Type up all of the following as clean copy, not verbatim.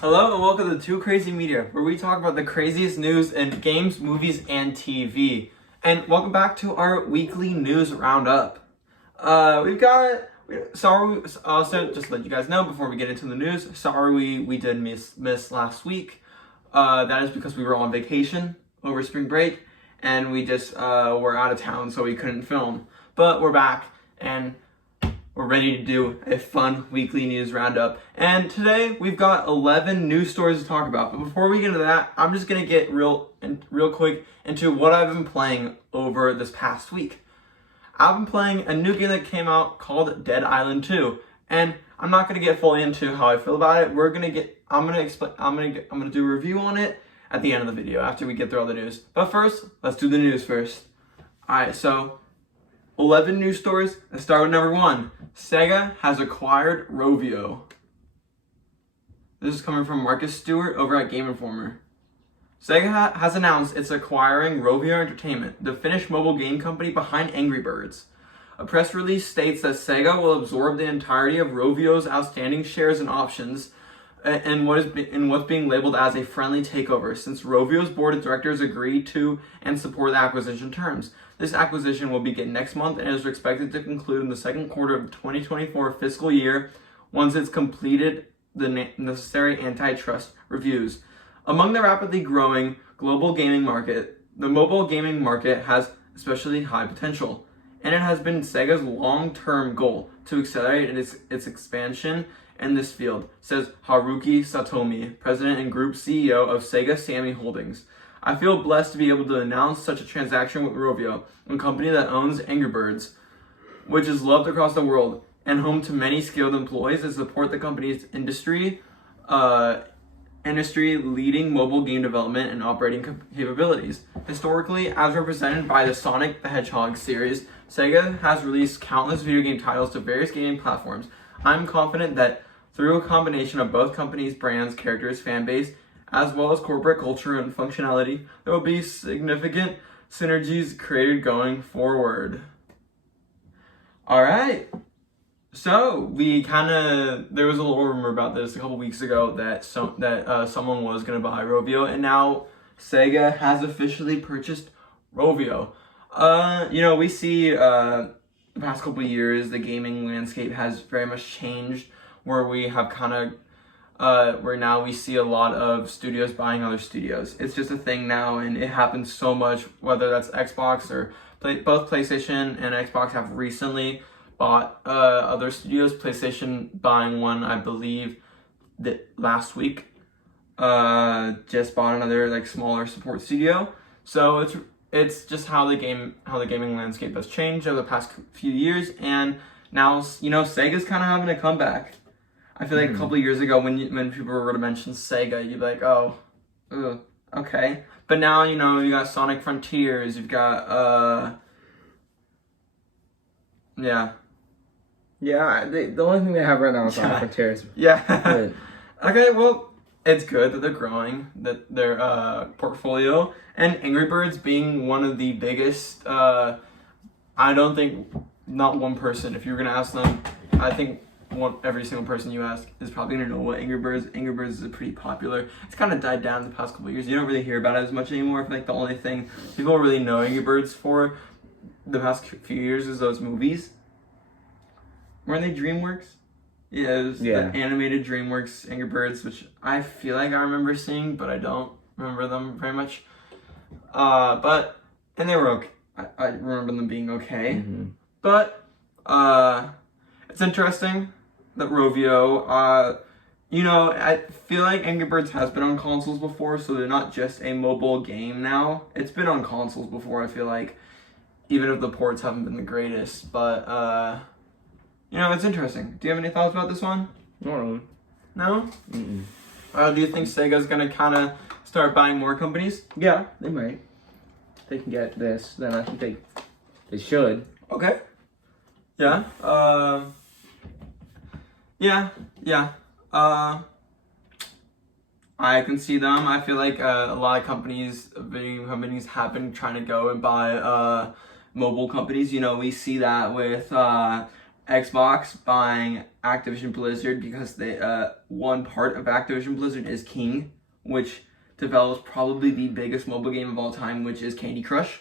Hello and welcome to Two Crazy Media, where we talk about the craziest news in games, movies, and TV. And welcome back to our weekly news roundup. Sorry, also just to let you guys know before we get into the news, sorry we did miss last week. That is because we were on vacation over spring break, and we just were out of town, so we couldn't film. But we're back, and we're ready to do a fun weekly news roundup. And today we've got 11 news stories to talk about. But before we get into that, I'm just gonna get real quick into what I've been playing over this past week. I've been playing a new game that came out called Dead Island 2, and I'm not gonna get fully into how I feel about it. I'm gonna do a review on it at the end of the video after we get through all the news. But first, let's do the news first. Alright, so 11 news stories. Let's start with number 1. Sega has acquired Rovio. This is coming from Marcus Stewart over at Game Informer. Sega has announced it's acquiring Rovio Entertainment, the Finnish mobile game company behind Angry Birds. A press release states that Sega will absorb the entirety of Rovio's outstanding shares and options in what's being labeled as a friendly takeover, since Rovio's board of directors agreed to and support the acquisition terms. This acquisition will begin next month and is expected to conclude in the second quarter of the 2024 fiscal year once it's completed the necessary antitrust reviews. Among the rapidly growing global gaming market, the mobile gaming market has especially high potential, and it has been Sega's long-term goal to accelerate its expansion in this field, says Haruki Satomi, president and group CEO of Sega Sammy Holdings. I feel blessed to be able to announce such a transaction with Rovio, a company that owns Angry Birds, which is loved across the world, and home to many skilled employees that support the company's industry-leading mobile game development and operating capabilities. Historically, as represented by the Sonic the Hedgehog series, Sega has released countless video game titles to various gaming platforms. I'm confident that through a combination of both companies' brands, characters, fan base, as well as corporate culture and functionality, there will be significant synergies created going forward. Alright, so there was a little rumor about this a couple weeks ago that someone was going to buy Rovio, and now Sega has officially purchased Rovio. We see the past couple years the gaming landscape has very much changed, where we have where now we see a lot of studios buying other studios. It's just a thing now, and it happens so much, whether that's Xbox or both PlayStation and Xbox have recently bought other studios. PlayStation buying one, I believe, that last week just bought another smaller support studio. So it's just how the gaming landscape has changed over the past few years, and now Sega's kind of having a comeback. I feel like a couple of years ago when people were to mention Sega, you'd be like, oh, okay. But now, you got Sonic Frontiers, you've got, yeah. Yeah, the only thing they have right now is Sonic Frontiers. Yeah. Okay, well, it's good that they're growing, that their portfolio, and Angry Birds being one of the biggest, I don't think, not one person, if you were going to ask them, I think every single person you ask is probably going to know what Angry Birds is pretty popular. It's kind of died down the past couple of years. You don't really hear about it as much anymore. I feel like the only thing people really know Angry Birds for the past few years is those movies. Weren't they DreamWorks? Yeah, it was the animated DreamWorks Angry Birds, which I feel like I remember seeing, but I don't remember them very much. And they were okay. I remember them being okay. Mm-hmm. But it's interesting that Rovio, I feel like Angry Birds has been on consoles before, so they're not just a mobile game now. It's been on consoles before, I feel like, even if the ports haven't been the greatest. But, it's interesting. Do you have any thoughts about this one? No. No? Mm-mm. Do you think Sega's going to kind of start buying more companies? Yeah, they might. If they can get this, then I think they should. Okay. Yeah. I can see them. I feel like a lot of video companies have been trying to go and buy mobile companies. We see that with Xbox buying Activision Blizzard because they one part of Activision Blizzard is King, which develops probably the biggest mobile game of all time, which is Candy Crush.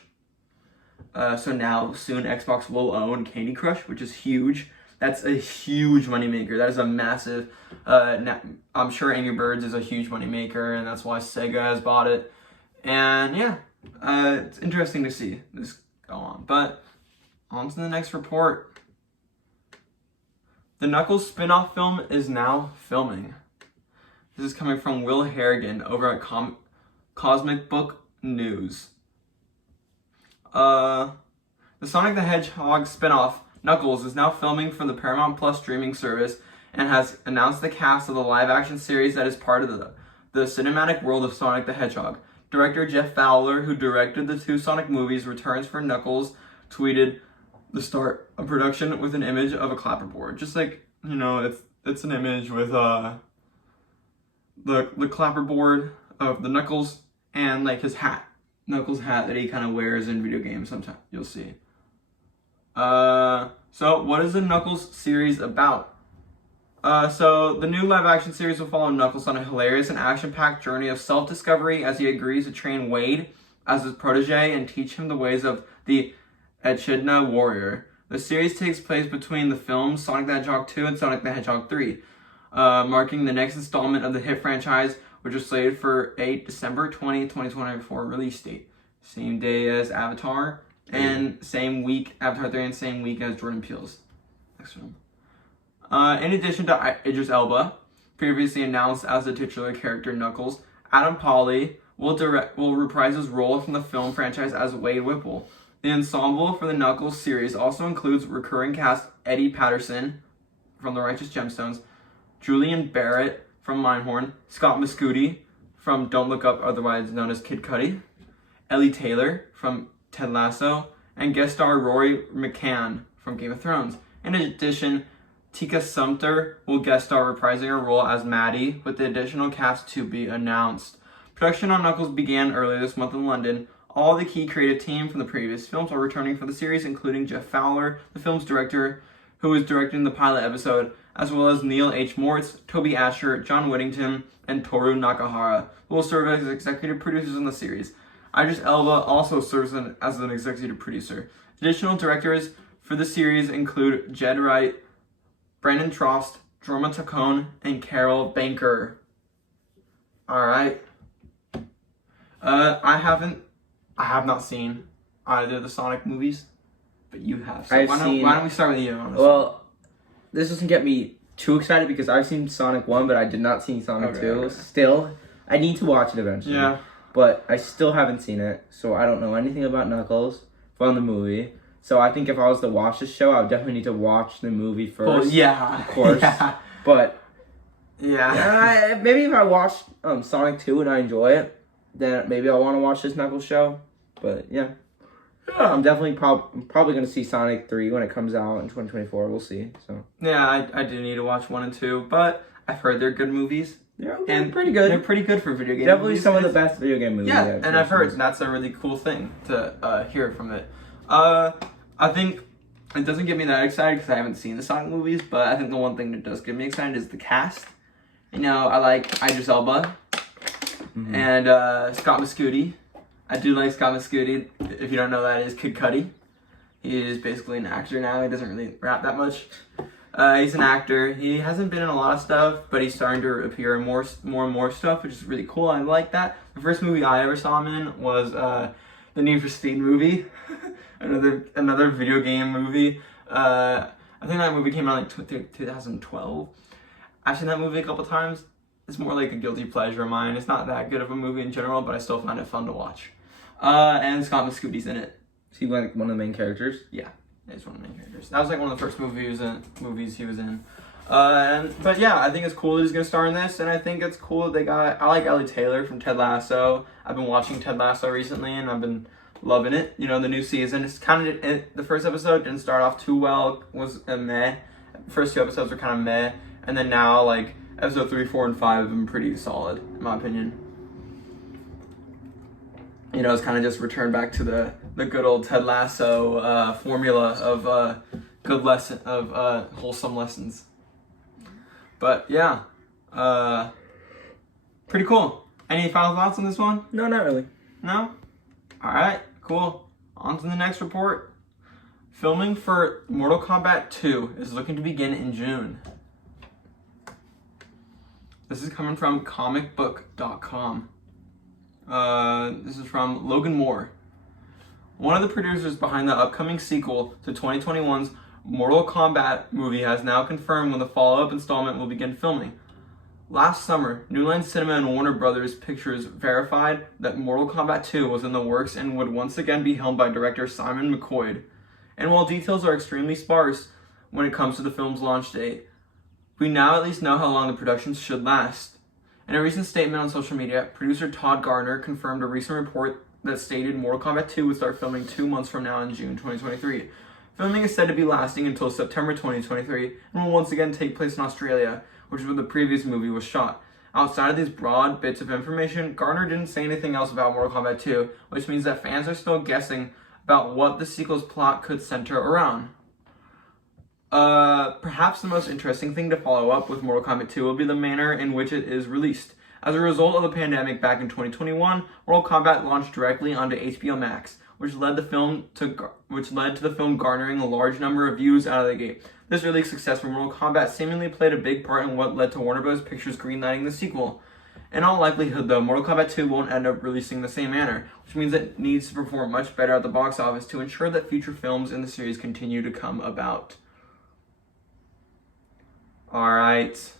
So now soon Xbox will own Candy Crush, which is huge. That's a huge moneymaker. That is a massive. I'm sure Angry Birds is a huge moneymaker, and that's why Sega has bought it. And yeah, it's interesting to see this go on. But on to the next report. The Knuckles spin-off film is now filming. This is coming from Will Harrigan over at Cosmic Book News. The Sonic the Hedgehog spin-off, Knuckles, is now filming for the Paramount Plus streaming service and has announced the cast of the live-action series that is part of the cinematic world of Sonic the Hedgehog. Director Jeff Fowler, who directed the 2 Sonic movies, returns for Knuckles, tweeted the start of production with an image of a clapperboard. Just like, you know, it's an image with the clapperboard of the Knuckles and like his hat. Knuckles' hat that he kind of wears in video games sometimes. You'll see. So what is the Knuckles series about? So the new live-action series will follow Knuckles on a hilarious and action-packed journey of self-discovery as he agrees to train Wade as his protege and teach him the ways of the Echidna Warrior. The series takes place between the films Sonic the Hedgehog 2 and Sonic the Hedgehog 3, marking the next installment of the hit franchise, which is slated for a December 20, 2024 release date. Same day as Avatar, and same week, Avatar 3, and same week as Jordan Peele's next film. In addition to Idris Elba, previously announced as the titular character Knuckles, Adam Pally will reprise his role from the film franchise as Wade Whipple. The ensemble for the Knuckles series also includes recurring cast Eddie Patterson from The Righteous Gemstones, Julian Barrett from Mindhorn, Scott Mescudi from Don't Look Up, otherwise known as Kid Cudi, Ellie Taylor from Ted Lasso, and guest star Rory McCann from Game of Thrones. In addition, Tika Sumpter will guest star, reprising her role as Maddie, with the additional cast to be announced. Production on Knuckles began earlier this month in London. All the key creative team from the previous films are returning for the series, including Jeff Fowler, the film's director, who is directing the pilot episode, as well as Neil H. Moritz, Toby Asher, John Whittington, and Toru Nakahara, who will serve as executive producers in the series. Idris Elba also serves as an executive producer. Additional directors for the series include Jed Wright, Brandon Trost, Jorma Tacone, and Carol Banker. Alright. I have not seen either of the Sonic movies, but you have. So why don't we start with you, honestly? Well, this doesn't get me too excited because I've seen Sonic 1, but I did not see Sonic 2. Okay. Still, I need to watch it eventually. Yeah. But I still haven't seen it, so I don't know anything about Knuckles from the movie. So I think if I was to watch this show, I would definitely need to watch the movie first. Well, yeah. Of course. Yeah. But yeah. Maybe if I watch Sonic 2 and I enjoy it, then maybe I'll want to watch this Knuckles show. But yeah. I'm definitely probably going to see Sonic 3 when it comes out in 2024. We'll see. So yeah, I do need to watch 1 and 2, but I've heard they're good movies. They're pretty good. They're pretty good for video game definitely movies. Some of the best video game movies. Yeah, and I've heard that's a really cool thing to hear from it. I think it doesn't get me that excited because I haven't seen the Sonic movies, but I think the one thing that does get me excited is the cast. You know, I like Idris Elba and Scott Mescudi. I do like Scott Mescudi. If you don't know, that is Kid Cudi. He is basically an actor now. He doesn't really rap that much. He's an actor. He hasn't been in a lot of stuff, but he's starting to appear in more and more stuff, which is really cool. I like that. The first movie I ever saw him in was the Need for Speed movie. another video game movie. I think that movie came out like 2012. I've seen that movie a couple times. It's more like a guilty pleasure of mine. It's not that good of a movie in general, but I still find it fun to watch. And Scott Mescudi's in it. Is he like one of the main characters? Yeah, he's one of the main characters. That was like one of the first movies he was in. But yeah, I think it's cool that he's gonna star in this, and I think it's cool that I like Ellie Taylor from Ted Lasso. I've been watching Ted Lasso recently, and I've been loving it. You know, the new season. It's kind of the first episode didn't start off too well. Was a meh. First 2 episodes were kind of meh, and then now like episode 3, 4, and 5 have been pretty solid in my opinion. You know, it's kind of just returned back to the good old Ted Lasso formula of good lesson of wholesome lessons. But yeah, pretty cool. Any final thoughts on this one? No, not really. No? Alright, cool. On to the next report. Filming for Mortal Kombat 2 is looking to begin in June. This is coming from comicbook.com. This is from Logan Moore. One of the producers behind the upcoming sequel to 2021's Mortal Kombat movie has now confirmed when the follow-up installment will begin filming. Last summer, New Line Cinema and Warner Brothers Pictures verified that Mortal Kombat 2 was in the works and would once again be helmed by director Simon McQuoid. And while details are extremely sparse when it comes to the film's launch date, we now at least know how long the production should last. In a recent statement on social media, producer Todd Garner confirmed a recent report that stated Mortal Kombat 2 would start filming 2 months from now in June 2023. Filming is said to be lasting until September 2023 and will once again take place in Australia, which is where the previous movie was shot. Outside of these broad bits of information, Garner didn't say anything else about Mortal Kombat 2, which means that fans are still guessing about what the sequel's plot could center around. Perhaps the most interesting thing to follow up with Mortal Kombat 2 will be the manner in which it is released. As a result of the pandemic back in 2021, Mortal Kombat launched directly onto HBO Max, which led to the film garnering a large number of views out of the gate. This early success for Mortal Kombat seemingly played a big part in what led to Warner Bros. Pictures greenlighting the sequel. In all likelihood, though, Mortal Kombat 2 won't end up releasing the same manner, which means it needs to perform much better at the box office to ensure that future films in the series continue to come about. Alright.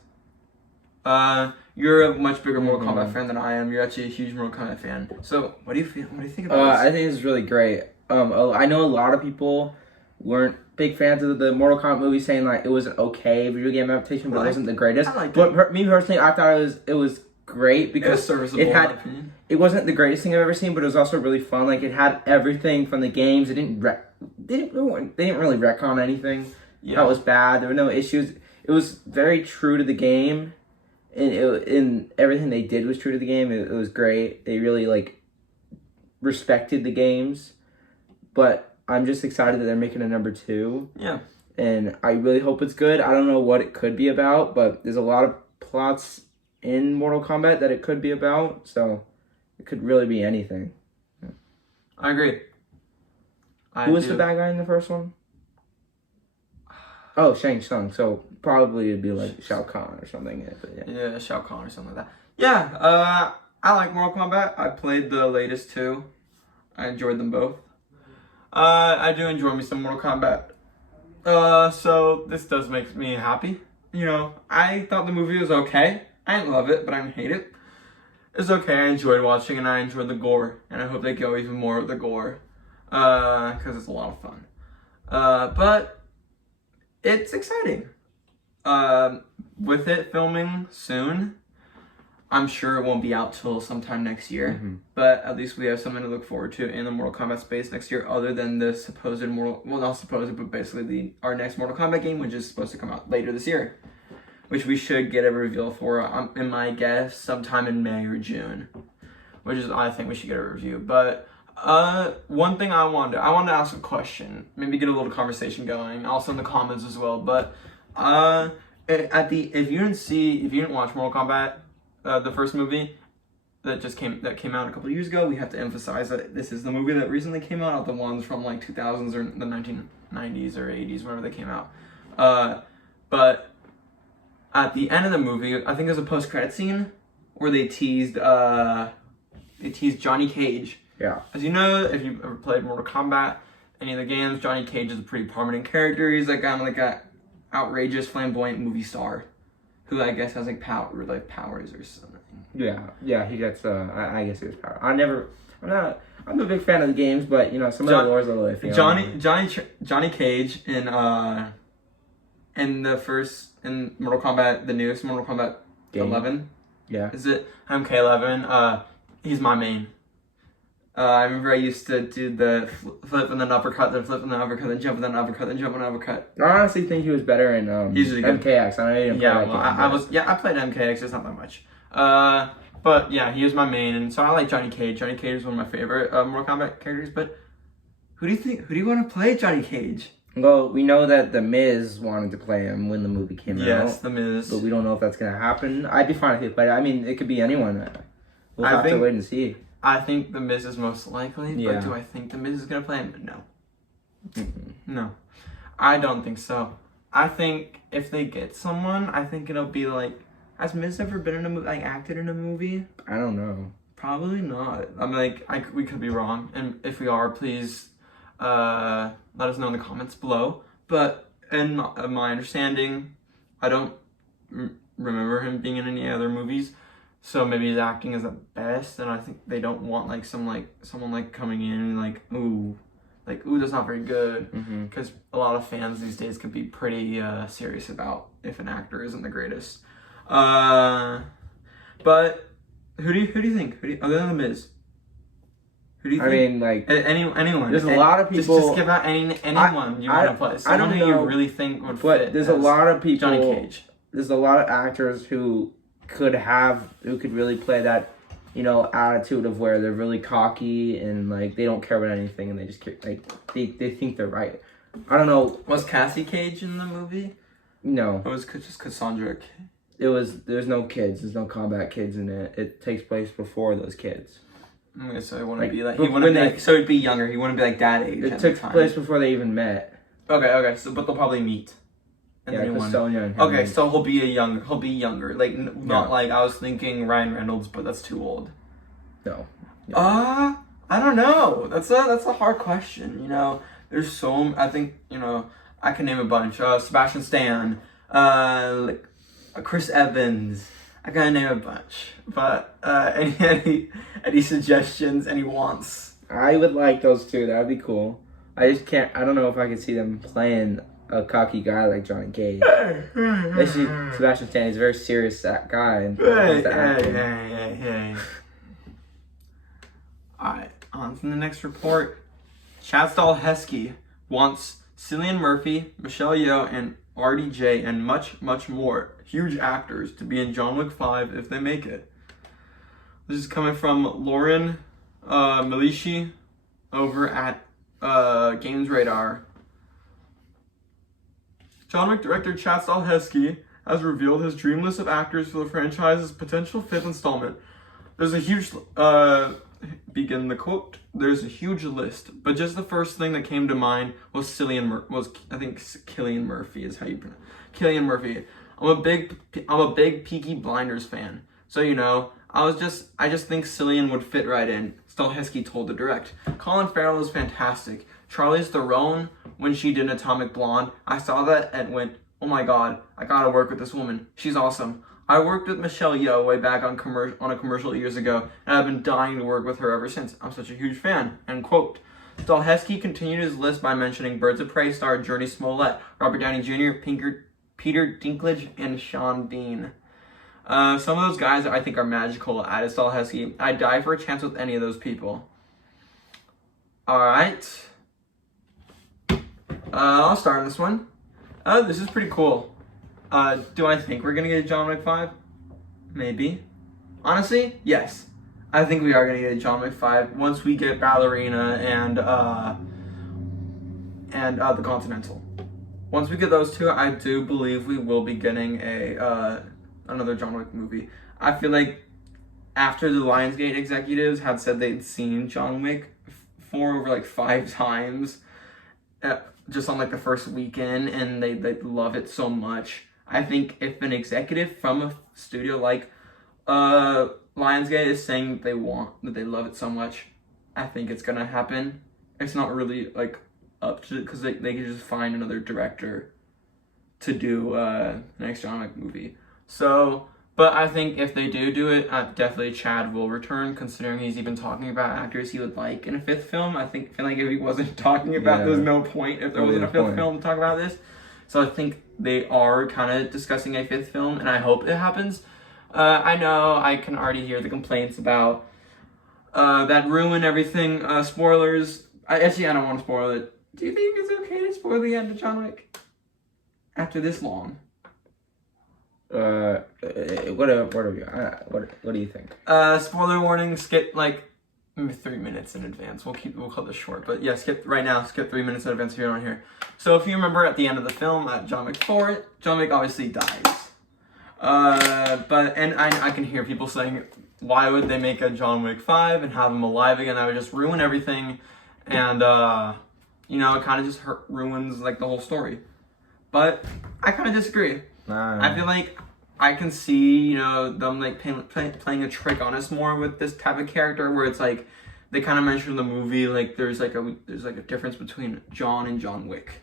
You're a much bigger Mortal Kombat fan than I am. You're actually a huge Mortal Kombat fan. So, what do you feel? What do you think about this? I think it's really great. I know a lot of people weren't big fans of the Mortal Kombat movie, saying like it was an okay video game adaptation, but it wasn't the greatest. I liked but me personally, I thought it was great because it was serviceable, in my opinion. It wasn't the greatest thing I've ever seen, but it was also really fun. Like it had everything from the games. It didn't they didn't really retcon anything that was bad. There were no issues. It was very true to the game, and everything they did was true to the game. It was great. They really like respected the games, but I'm just excited that they're making a number 2. Yeah. And I really hope it's good. I don't know what it could be about, but there's a lot of plots in Mortal Kombat that it could be about, so it could really be anything. Yeah. I agree. Who was the bad guy in the first one? Oh, Shang Tsung. So probably it'd be like Shao Kahn or something. But yeah, Shao Kahn or something like that. Yeah, I like Mortal Kombat. I played the latest 2. I enjoyed them both. I do enjoy me some Mortal Kombat. So this does make me happy. You know, I thought the movie was okay. I didn't love it, but I didn't hate it. It's okay. I enjoyed watching, and I enjoyed the gore, and I hope they go even more with the gore, because it's a lot of fun. But it's exciting. With it filming soon, I'm sure it won't be out till sometime next year. Mm-hmm. But at least we have something to look forward to in the Mortal Kombat space next year, other than the supposed not supposed, but basically our next Mortal Kombat game, which is supposed to come out later this year, which we should get a reveal for, in my guess, sometime in May or June, which is, I think we should get a review. But one thing I wanted to ask a question, maybe get a little conversation going, also in the comments as well. But if you didn't watch Mortal Kombat, the first movie that came out a couple of years ago, we have to emphasize that this is the movie that recently came out, not the ones from like 2000s or the 1990s or 80s, whenever they came out. But at the end of the movie, I think there's a post-credit scene where they teased Johnny Cage. Yeah. As you know, if you've ever played Mortal Kombat, any of the games, Johnny Cage is a pretty prominent character. He's like kind of like a outrageous, flamboyant movie star who I guess has like powers or something. Yeah, he gets. I guess he has power. I'm a big fan of the games, but you know some of the lore is a little iffy. Johnny Cage in Mortal Kombat, the newest Mortal Kombat game. 11. Yeah. Is it MK11? He's my main. I remember I used to do the flip and then uppercut, then flip and then uppercut, then jump and then uppercut, then jump and uppercut. I honestly think he was better in MKX. I know you didn't play that game. I played MKX, it's not that much. But yeah, he was my main, and so I like Johnny Cage. Johnny Cage is one of my favorite Mortal Kombat characters. But who do you want to play Johnny Cage? Well, we know that The Miz wanted to play him when the movie came out. Yes, The Miz. But we don't know if that's going to happen. I'd be fine if he played it. I mean, it could be anyone. We'll have to wait and see. I think The Miz is most likely, Yeah. but do I think The Miz is going to play him? No. Mm-mm. No. I don't think so. I think if they get someone, I think it'll be like, has Miz ever been in a movie, like acted in a movie? I don't know. Probably not. I'm like, we could be wrong. And if we are, please let us know in the comments below. But in my understanding, I don't remember him being in any other movies. So maybe his acting is at best, and I think they don't want like someone like coming in and like ooh, that's not very good, because a lot of fans these days can be pretty serious about if an actor isn't the greatest. But who do you think? Other than The Miz? Who do you think? I mean, like anyone. There's a lot of people. Just give out anyone you want to play. I don't know who you really think would but fit. There's a lot of people. Johnny Cage. There's a lot of actors who could really play that, attitude of where they're really cocky and like they don't care about anything and they just like they think they're right. I don't know. Was Cassie Cage in the movie? No. Or was it just Cassandra? There's no kids. There's no combat kids in it. It takes place before those kids. Okay, so he wouldn't be like so he'd be younger. He wouldn't be like that age. It took place before they even met. Okay. So but they'll probably meet. And yeah, because Sonya and him. Okay, so he'll be younger. Like not like I was thinking Ryan Reynolds, but that's too old. No. I don't know. That's a hard question. There's I think I can name a bunch. Sebastian Stan, like Chris Evans. I gotta name a bunch. But any suggestions? Any wants? I would like those two. That'd be cool. I just can't. I don't know if I could see them playing a cocky guy like Johnny Cage. Especially Sebastian Stan. He's a very serious guy. And Hey. Alright, on to the next report. Chad Stahelski wants Cillian Murphy, Michelle Yeoh, and RDJ, and much, much more huge actors to be in John Wick 5 if they make it. This is coming from Lauren Milici over at Games Radar. John Wick director Chad Stahelski has revealed his dream list of actors for the franchise's potential 5th installment. There's a huge, begin the quote, there's a huge list, but just the first thing that came to mind was Cillian Murphy is how you pronounce it. Cillian Murphy. I'm a big Peaky Blinders fan. So, I just think Cillian would fit right in, Stahelski told the Direct. Colin Farrell is fantastic. Charlize Theron, when she did Atomic Blonde, I saw that and went, oh my god, I gotta work with this woman. She's awesome. I worked with Michelle Yeoh way back on a commercial years ago, and I've been dying to work with her ever since. I'm such a huge fan. End quote. Stahelski continued his list by mentioning Birds of Prey star Journey Smollett, Robert Downey Jr., Peter Dinklage, and Sean Bean. Some of those guys I think are magical, added Stahelski. I'd die for a chance with any of those people. Alright. I'll start on this one. This is pretty cool. Do I think we're gonna get a John Wick 5? Maybe. Honestly, yes. I think we are gonna get a John Wick 5 once we get Ballerina and the Continental. Once we get those two, I do believe we will be getting another John Wick movie. I feel like after the Lionsgate executives had said they'd seen John Wick over like 5 times, just on like the first weekend, and they love it so much. I think if an executive from a studio like Lionsgate is saying that they love it so much, I think it's gonna happen. It's not really like up to, because they can just find another director to do the next John Wick movie. So, but I think if they do it, definitely Chad will return, considering he's even talking about actors he would like in a 5th film. I feel like if he wasn't talking about, there's no point if there wasn't a 5th film to talk about this. So I think they are kind of discussing a 5th film, and I hope it happens. I know I can already hear the complaints about that ruin everything. Spoilers. I don't want to spoil it. Do you think it's okay to spoil the end of John Wick after this long? What do you think? Spoiler warning. Skip maybe 3 minutes in advance. We'll cut this short, but yeah, skip 3 minutes in advance if you're not here. So if you remember at the end of the film, John Wick obviously dies. But I can hear people saying, why would they make a John Wick 5 and have him alive again? That would just ruin everything, and it kind of just ruins like the whole story. But I kind of disagree. I feel like I can see, them like playing a trick on us more with this type of character, where it's like they kind of mentioned in the movie like there's like a difference between John and John Wick.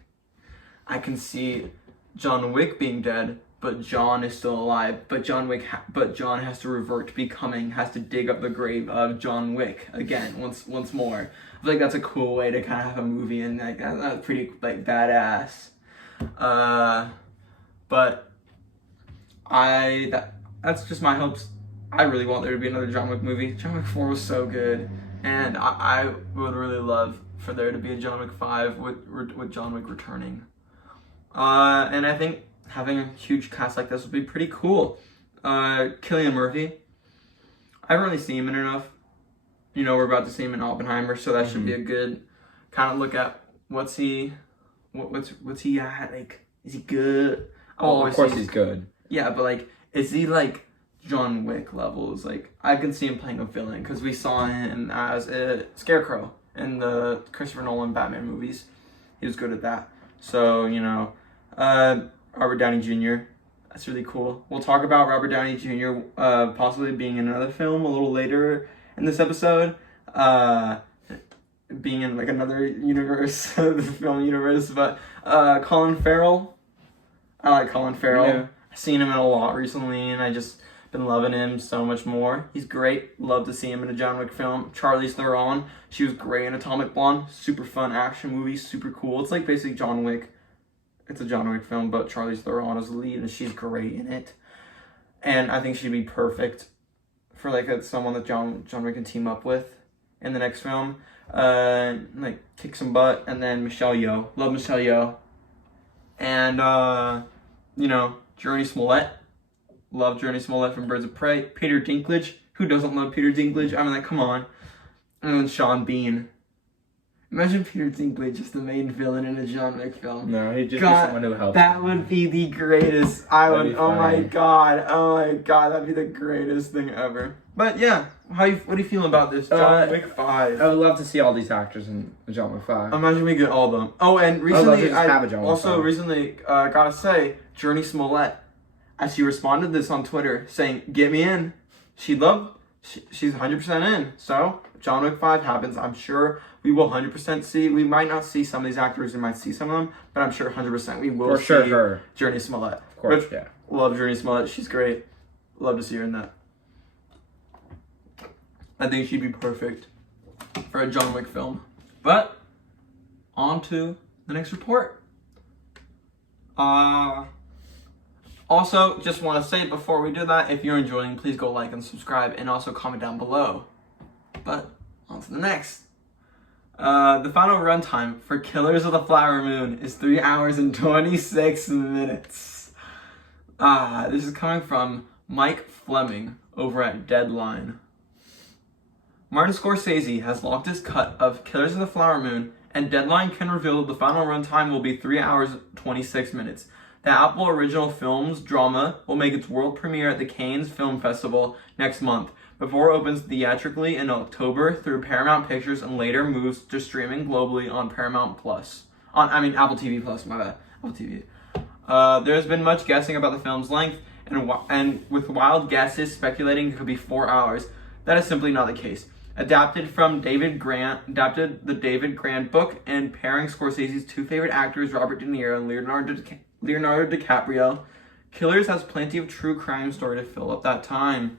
I can see John Wick being dead, but John is still alive. But John has to revert to has to dig up the grave of John Wick again once more. I feel like that's a cool way to kind of have a movie, and like that's pretty like badass. But that's just my hopes. I really want there to be another John Wick movie. John Wick 4 was so good, and I would really love for there to be a John Wick 5 with John Wick returning. And I think having a huge cast like this would be pretty cool. Cillian Murphy, I haven't really seen him in enough. We're about to see him in Oppenheimer, so that should be a good kind of look at what's he at, like, is he good? Oh, of course he's good. Yeah, but like, is he like John Wick levels? Like, I can see him playing a villain because we saw him as a Scarecrow in the Christopher Nolan Batman movies. He was good at that. So, Robert Downey Jr., that's really cool. We'll talk about Robert Downey Jr. Possibly being in another film a little later in this episode. Being in like another universe, the film universe. But Colin Farrell, I like Colin Farrell. Yeah. I've seen him in a lot recently, and I just been loving him so much more. He's great. Love to see him in a John Wick film. Charlize Theron, she was great in Atomic Blonde. Super fun action movie, super cool. It's like basically John Wick. It's a John Wick film, but Charlize Theron is the lead, and she's great in it. And I think she'd be perfect for like someone that John Wick can team up with in the next film. Like kick some butt. And then Michelle Yeoh, love Michelle Yeoh. And Journey Smollett, love Journey Smollett from Birds of Prey. Peter Dinklage, who doesn't love Peter Dinklage? I mean, like, come on. And then Sean Bean. Imagine Peter Dinklage as the main villain in a John Wick film. No, he'd just be someone who helps. That would be the greatest. Oh my god, that'd be the greatest thing ever. But yeah, what are you feeling about this John Wick 5? I would love to see all these actors in John Wick 5. Imagine we get all of them. Oh, and recently, gotta say, Journey Smollett, as she responded to this on Twitter, saying, "Get me in." She's 100% in. So John Wick 5 happens. I'm sure we will 100% see. We might not see some of these actors. We might see some of them, but I'm sure 100% we will see her. Journey Smollett. Of course, yeah. Love Journey Smollett. She's great. Love to see her in that. I think she'd be perfect for a John Wick film. But on to the next report. Also, just want to say before we do that, if you're enjoying, please go like and subscribe, and also comment down below. But on to the next. The final runtime for Killers of the Flower Moon is 3 hours and 26 minutes. This is coming from Mike Fleming over at Deadline. Martin Scorsese has locked his cut of Killers of the Flower Moon, and Deadline can reveal the final runtime will be 3 hours 26 minutes. The Apple Original Films drama will make its world premiere at the Cannes Film Festival next month, before it opens theatrically in October through Paramount Pictures and later moves to streaming globally on Apple TV Plus, my bad, Apple TV. There has been much guessing about the film's length, and with wild guesses speculating it could be 4 hours. That is simply not the case. Adapted the David Grant book, and pairing Scorsese's two favorite actors, Robert De Niro and Leonardo DiCaprio, Killers has plenty of true crime story to fill up that time.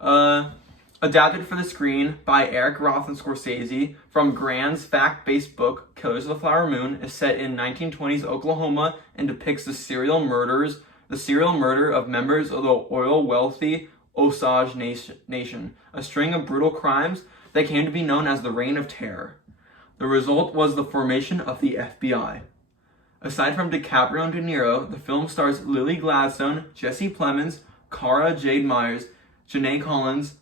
Adapted for the screen by Eric Roth and Scorsese from Grant's fact-based book, Killers of the Flower Moon, is set in 1920s Oklahoma and depicts the serial murder of members of the oil-wealthy Osage Nation, a string of brutal crimes that came to be known as the Reign of Terror. The result was the formation of the FBI. Aside from DiCaprio and De Niro, the film stars Lily Gladstone, Jesse Plemons, Cara Jade Myers, Janae Collins,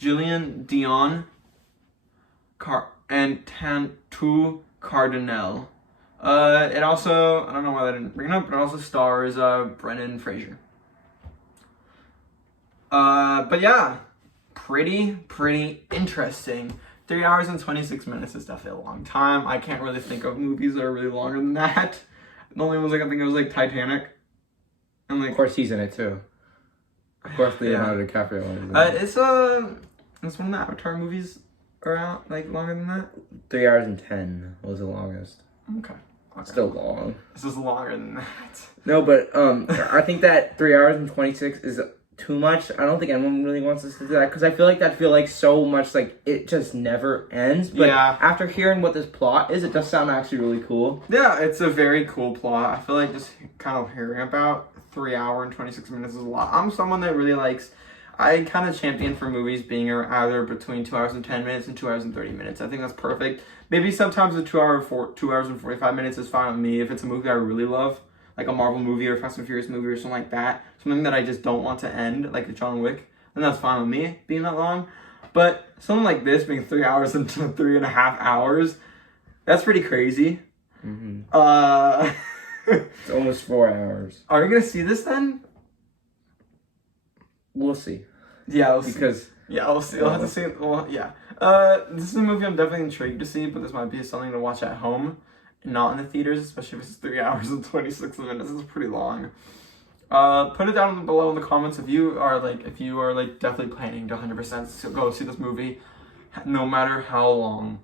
Jillian Dion, and Tantu Cardinal. It also, I don't know why I didn't bring it up, but it also stars Brendan Fraser. But yeah, pretty interesting. 3 hours and 26 minutes is definitely a long time. I can't really think of movies that are really longer than that. The only ones I can think of was like Titanic. And like, Of course, he's in it too. Of course, Leonardo DiCaprio is in it. It's one of the Avatar movies around like longer than that. 3 hours and 10 was the longest. Okay. Still long. This is longer than that. No, but I think that 3 hours and 26 is too much. I don't think anyone really wants us to do that because I feel like so much like it just never ends. But yeah. After hearing what this plot is, it does sound actually really cool. Yeah, it's a very cool plot. I feel like just kind of hearing about 3 hour and 26 minutes is a lot. I'm someone that really likes. I kind of champion for movies being either between 2 hours and 10 minutes and 2 hours and 30 minutes. I think that's perfect. Maybe sometimes the 2 hours and 45 minutes is fine with me if it's a movie I really love, like a Marvel movie or Fast and Furious movie or something like that. Something that I just don't want to end, like a John Wick. Then that's fine with me being that long. But something like this being 3 hours and 3.5 hours, that's pretty crazy. Mm-hmm. It's almost 4 hours. Are we gonna see this then? We'll see. Yeah, we'll see. We'll see. We'll have to see. Well, yeah. This is a movie I'm definitely intrigued to see, but this might be something to watch at home, not in the theaters, especially if it's 3 hours and 26 minutes. It's pretty long. Put it down below in the comments if you are definitely planning to 100% go see this movie, no matter how long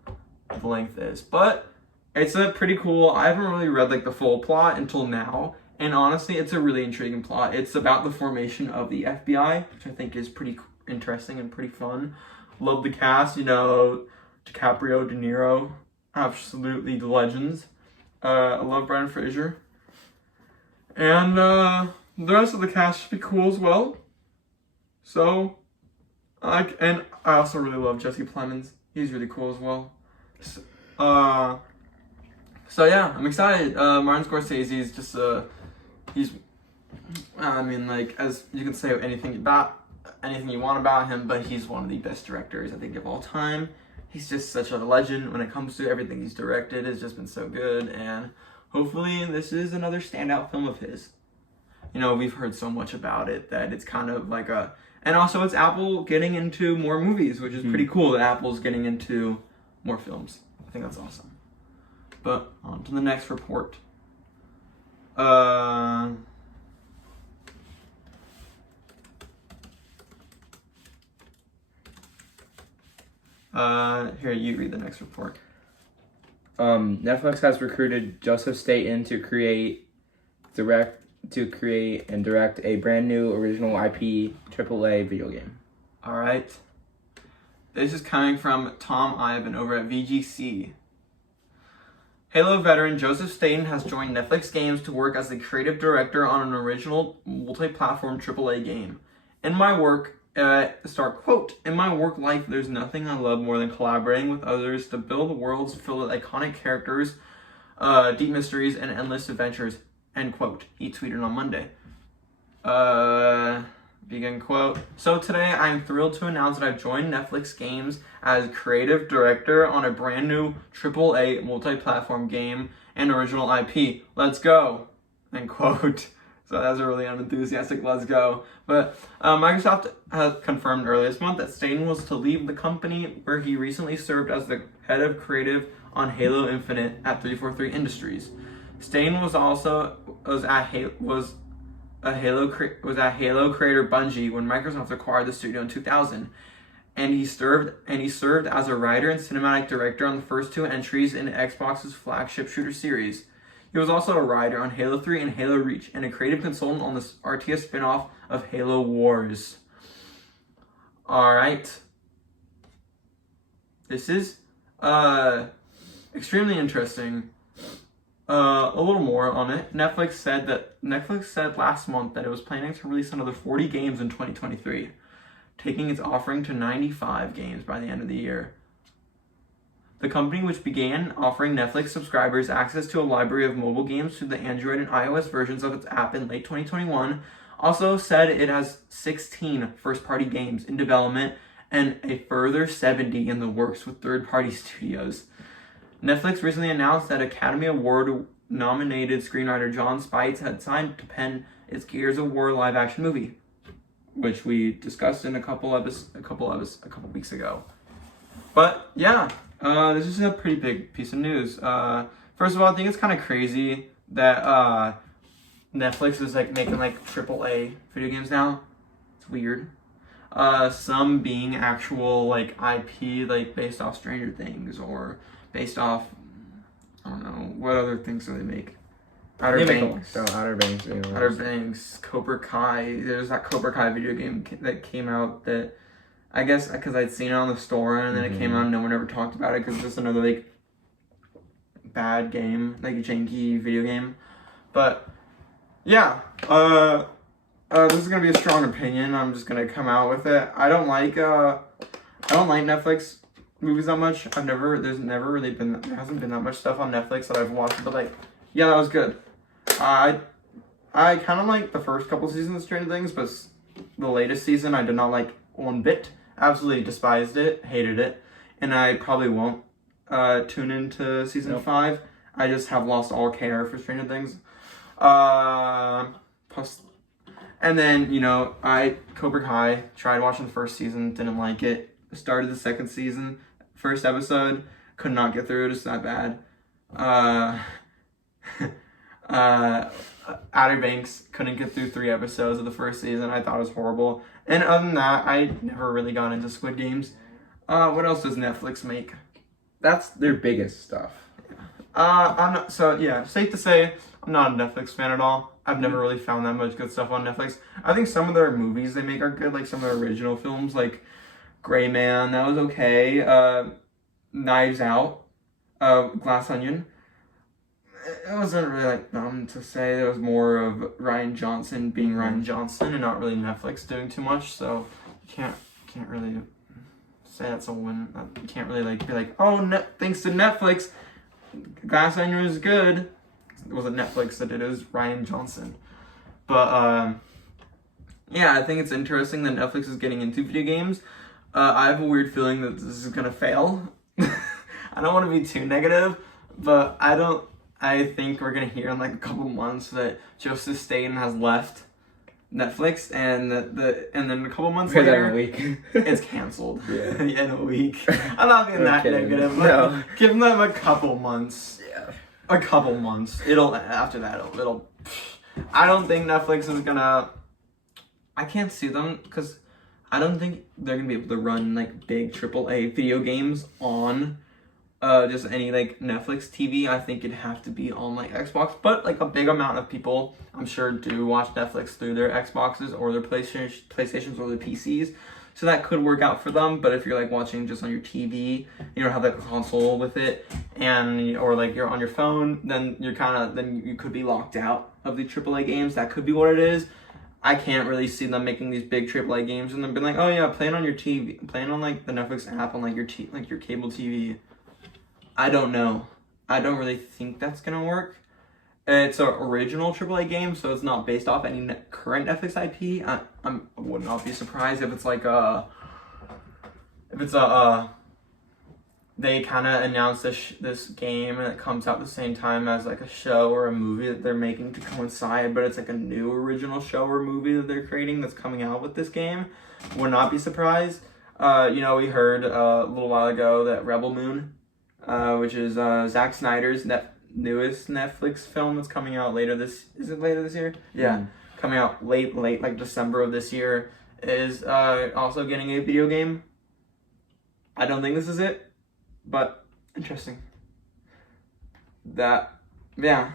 the length is. But it's a pretty cool. I haven't really read like the full plot until now, and honestly, it's a really intriguing plot. It's about the formation of the FBI, which I think is pretty interesting and pretty fun. Love the cast, DiCaprio, De Niro, absolutely the legends. I love Brendan Fraser, and the rest of the cast should be cool as well. So, I also really love Jesse Plemons. He's really cool as well. So yeah, I'm excited. Martin Scorsese is just as you can say anything you want about him, but he's one of the best directors I think of all time. He's just such a legend when it comes to everything he's directed. It's just been so good, and hopefully this is another standout film of his. We've heard so much about it that it's kind of like and also it's Apple getting into more movies, which is pretty cool that Apple's getting into more films. I think that's awesome. But on to the next report. Here, you read the next report. Netflix has recruited Joseph Staten to create and direct a brand new original IP AAA video game. All right. This is coming from Tom Ivan over at VGC. Halo veteran Joseph Staten has joined Netflix Games to work as the creative director on an original multi-platform AAA game. In my work life, there's nothing I love more than collaborating with others to build worlds filled with iconic characters, deep mysteries, and endless adventures, end quote. He tweeted on Monday. Begin quote. So today, I'm thrilled to announce that I've joined Netflix Games as creative director on a brand new AAA multi-platform game and original IP. Let's go, end quote. So that's a really unenthusiastic let's go. But Microsoft has confirmed earlier this month that Staten was to leave the company where he recently served as the head of creative on Halo Infinite at 343 Industries. Staten was at Halo creator Bungie when Microsoft acquired the studio in 2000, and he served as a writer and cinematic director on the first two entries in Xbox's flagship shooter series. He was also a writer on Halo 3 and Halo Reach, and a creative consultant on the RTS spin-off of Halo Wars. Alright. This is extremely interesting. A little more on it. Netflix said last month that it was planning to release another 40 games in 2023, taking its offering to 95 games by the end of the year. The company, which began offering Netflix subscribers access to a library of mobile games through the Android and iOS versions of its app in late 2021, also said it has 16 first-party games in development and a further 70 in the works with third-party studios. Netflix recently announced that Academy Award-nominated screenwriter John Spites had signed to pen its Gears of War live-action movie, which we discussed in a couple weeks ago. But yeah, this is a pretty big piece of news. First of all, I think it's kind of crazy that Netflix is like making like AAA video games now. It's weird. Some being actual like IP, like based off Stranger Things or based off, I don't know, what other things do they make? Outer Banks. Outer Banks. Outer Banks, Cobra Kai. There's that Cobra Kai video game that came out that I guess because I'd seen it on the store and then it came out and no one ever talked about it because it's just another like bad game, like a janky video game. But yeah, this is gonna be a strong opinion. I'm just gonna come out with it. I don't like Netflix movies that much. There hasn't been that much stuff on Netflix that I've watched, but like, yeah, that was good. I kind of like the first couple seasons of Stranger Things, but the latest season I did not like one bit. Absolutely despised it, hated it, and I probably won't tune into season 5. I just have lost all care for Stranger Things. Plus, and then Cobra Kai tried watching the first season, didn't like it. Started the second season, first episode, could not get through it. It's that bad. Outer Banks, couldn't get through 3 episodes of the first season. I thought it was horrible. And other than that, I never really got into Squid Games. What else does Netflix make? That's their biggest stuff. Safe to say, I'm not a Netflix fan at all. I've never really found that much good stuff on Netflix. I think some of their movies they make are good, like some of their original films, like Gray Man, that was okay. Knives Out, Glass Onion. It wasn't really like dumb to say. There was more of Rian Johnson being Rian Johnson and not really Netflix doing too much. So you can't really say that's a win. You can't really like be like, oh, thanks to Netflix, Glass Onion was good. It wasn't Netflix that did it. It was Rian Johnson. But yeah, I think it's interesting that Netflix is getting into video games. I have a weird feeling that this is gonna fail. I don't want to be too negative, but I think we're gonna hear in like a couple months that Joseph Staten has left Netflix, and and then a couple months later, in a week. it's canceled. Yeah. In a week. I'm not being that negative. No. Give them a couple months. Yeah. A couple months. After that, it'll. I don't think Netflix is gonna. I can't see them because I don't think they're gonna be able to run like big AAA video games on just any like Netflix TV. I think it'd have to be on like Xbox, but like a big amount of people I'm sure do watch Netflix through their Xboxes or their PlayStations or their PCs, so that could work out for them. But if you're like watching just on your TV, you don't have like a console with it, or like you're on your phone, then you could be locked out of the AAA games. That could be what it is. I can't really see them making these big AAA games and then being like, oh yeah, play it on your TV, play it on like the Netflix app on like your cable TV. I don't know. I don't really think that's gonna work. It's an original AAA game, so it's not based off any current Netflix IP. I would not be surprised if it's like they kind of announce this game and it comes out the same time as like a show or a movie that they're making to coincide, but it's like a new original show or movie that they're creating that's coming out with this game. Would not be surprised. We heard a little while ago that Rebel Moon, which is Zack Snyder's newest Netflix film that's coming out later this year? Yeah. Coming out late like December of this year, is also getting a video game. I don't think this is it, but interesting. Yeah.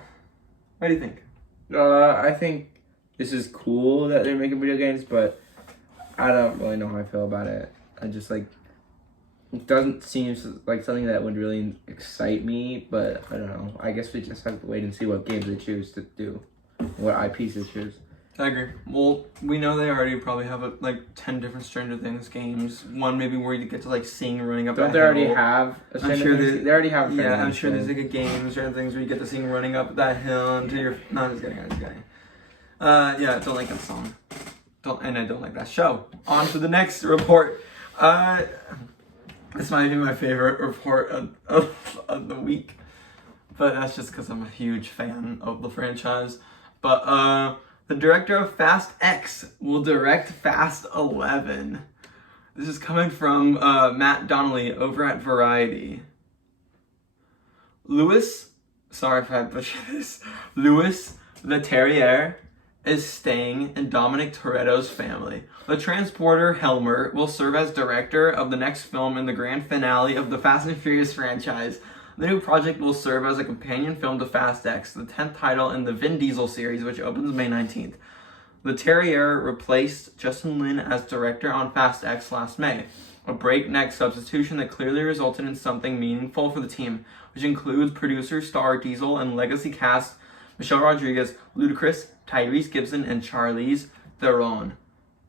What do you think? I think this is cool that they're making video games, but I don't really know how I feel about it. I just like, it doesn't seem like something that would really excite me, but I don't know. I guess we just have to wait and see what games they choose to do, what IPs they choose. I agree. Well, we know they already probably have like 10 different Stranger Things games. One maybe where you get to like sing running up. Don't they already have? I'm sure they already have. Yeah, I'm sure there's like a game, Stranger Things where you get to sing running up that hill until you're. No, I'm just kidding. Yeah, I don't like that song. I don't like that show. On to the next report. This might be my favorite report of the week, but that's just because I'm a huge fan of the franchise. But the director of Fast X will direct Fast 11. This is coming from Matt Donnelly over at Variety. Sorry if I butchered this, Louis Leterrier is staying in Dominic Toretto's family. The transporter Helmer will serve as director of the next film in the grand finale of the Fast and Furious franchise. The new project will serve as a companion film to Fast X, the 10th title in the Vin Diesel series, which opens May 19th. Leterrier replaced Justin Lin as director on Fast X last May, a breakneck substitution that clearly resulted in something meaningful for the team, which includes producer Star Diesel and legacy cast Michelle Rodriguez, Ludacris, Tyrese Gibson, and Charlize Theron.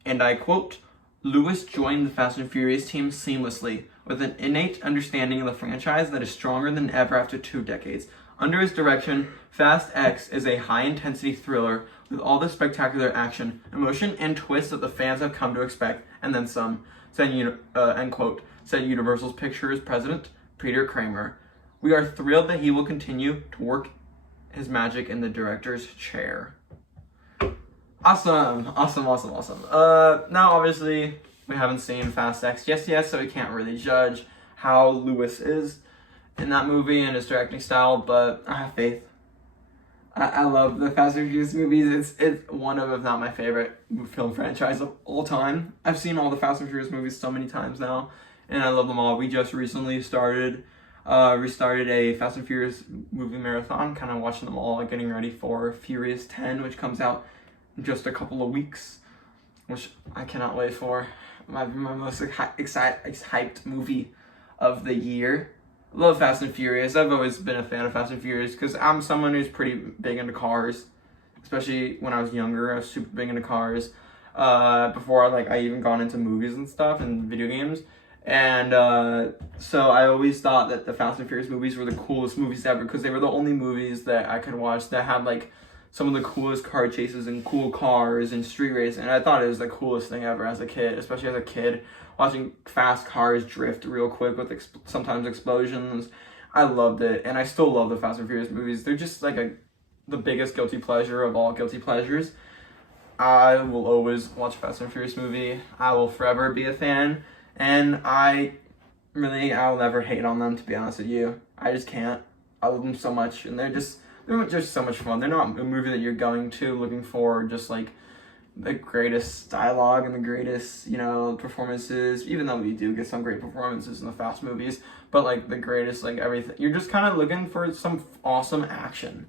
And I quote, Lewis joined the Fast and Furious team seamlessly, with an innate understanding of the franchise that is stronger than ever after 2 decades. Under his direction, Fast X is a high-intensity thriller with all the spectacular action, emotion, and twists that the fans have come to expect, and then some, end quote, said Universal's Pictures president, Peter Kramer. We are thrilled that he will continue to work his magic in the director's chair. Awesome. Now, obviously, we haven't seen Fast X just yet, so we can't really judge how Lewis is in that movie and his directing style, but I have faith. I love the Fast and Furious movies. It's one of, if not my favorite film franchise of all time. I've seen all the Fast and Furious movies so many times now, and I love them all. We just recently restarted a Fast and Furious movie marathon, kind of watching them all, getting ready for Furious 10, which comes out in just a couple of weeks, which I cannot wait for. My most hyped movie of the year. Love Fast and Furious. I've always been a fan of Fast and Furious because I'm someone who's pretty big into cars, especially when I was younger. I was super big into cars before I even gone into movies and stuff and video games. And so I always thought that the Fast and Furious movies were the coolest movies ever because they were the only movies that I could watch that had like some of the coolest car chases and cool cars and street racing. And I thought it was the coolest thing ever as a kid, especially as a kid, watching fast cars drift real quick with sometimes explosions. I loved it, and I still love the Fast and Furious movies. They're just like the biggest guilty pleasure of all guilty pleasures. I will always watch a Fast and Furious movie. I will forever be a fan, and I'll never hate on them, to be honest with you. I just can't. I love them so much, and they're just so much fun. They're not a movie that you're going to looking for just like the greatest dialogue and the greatest, performances, even though we do get some great performances in the Fast movies, but like the greatest, like everything. You're just kind of looking for some awesome action.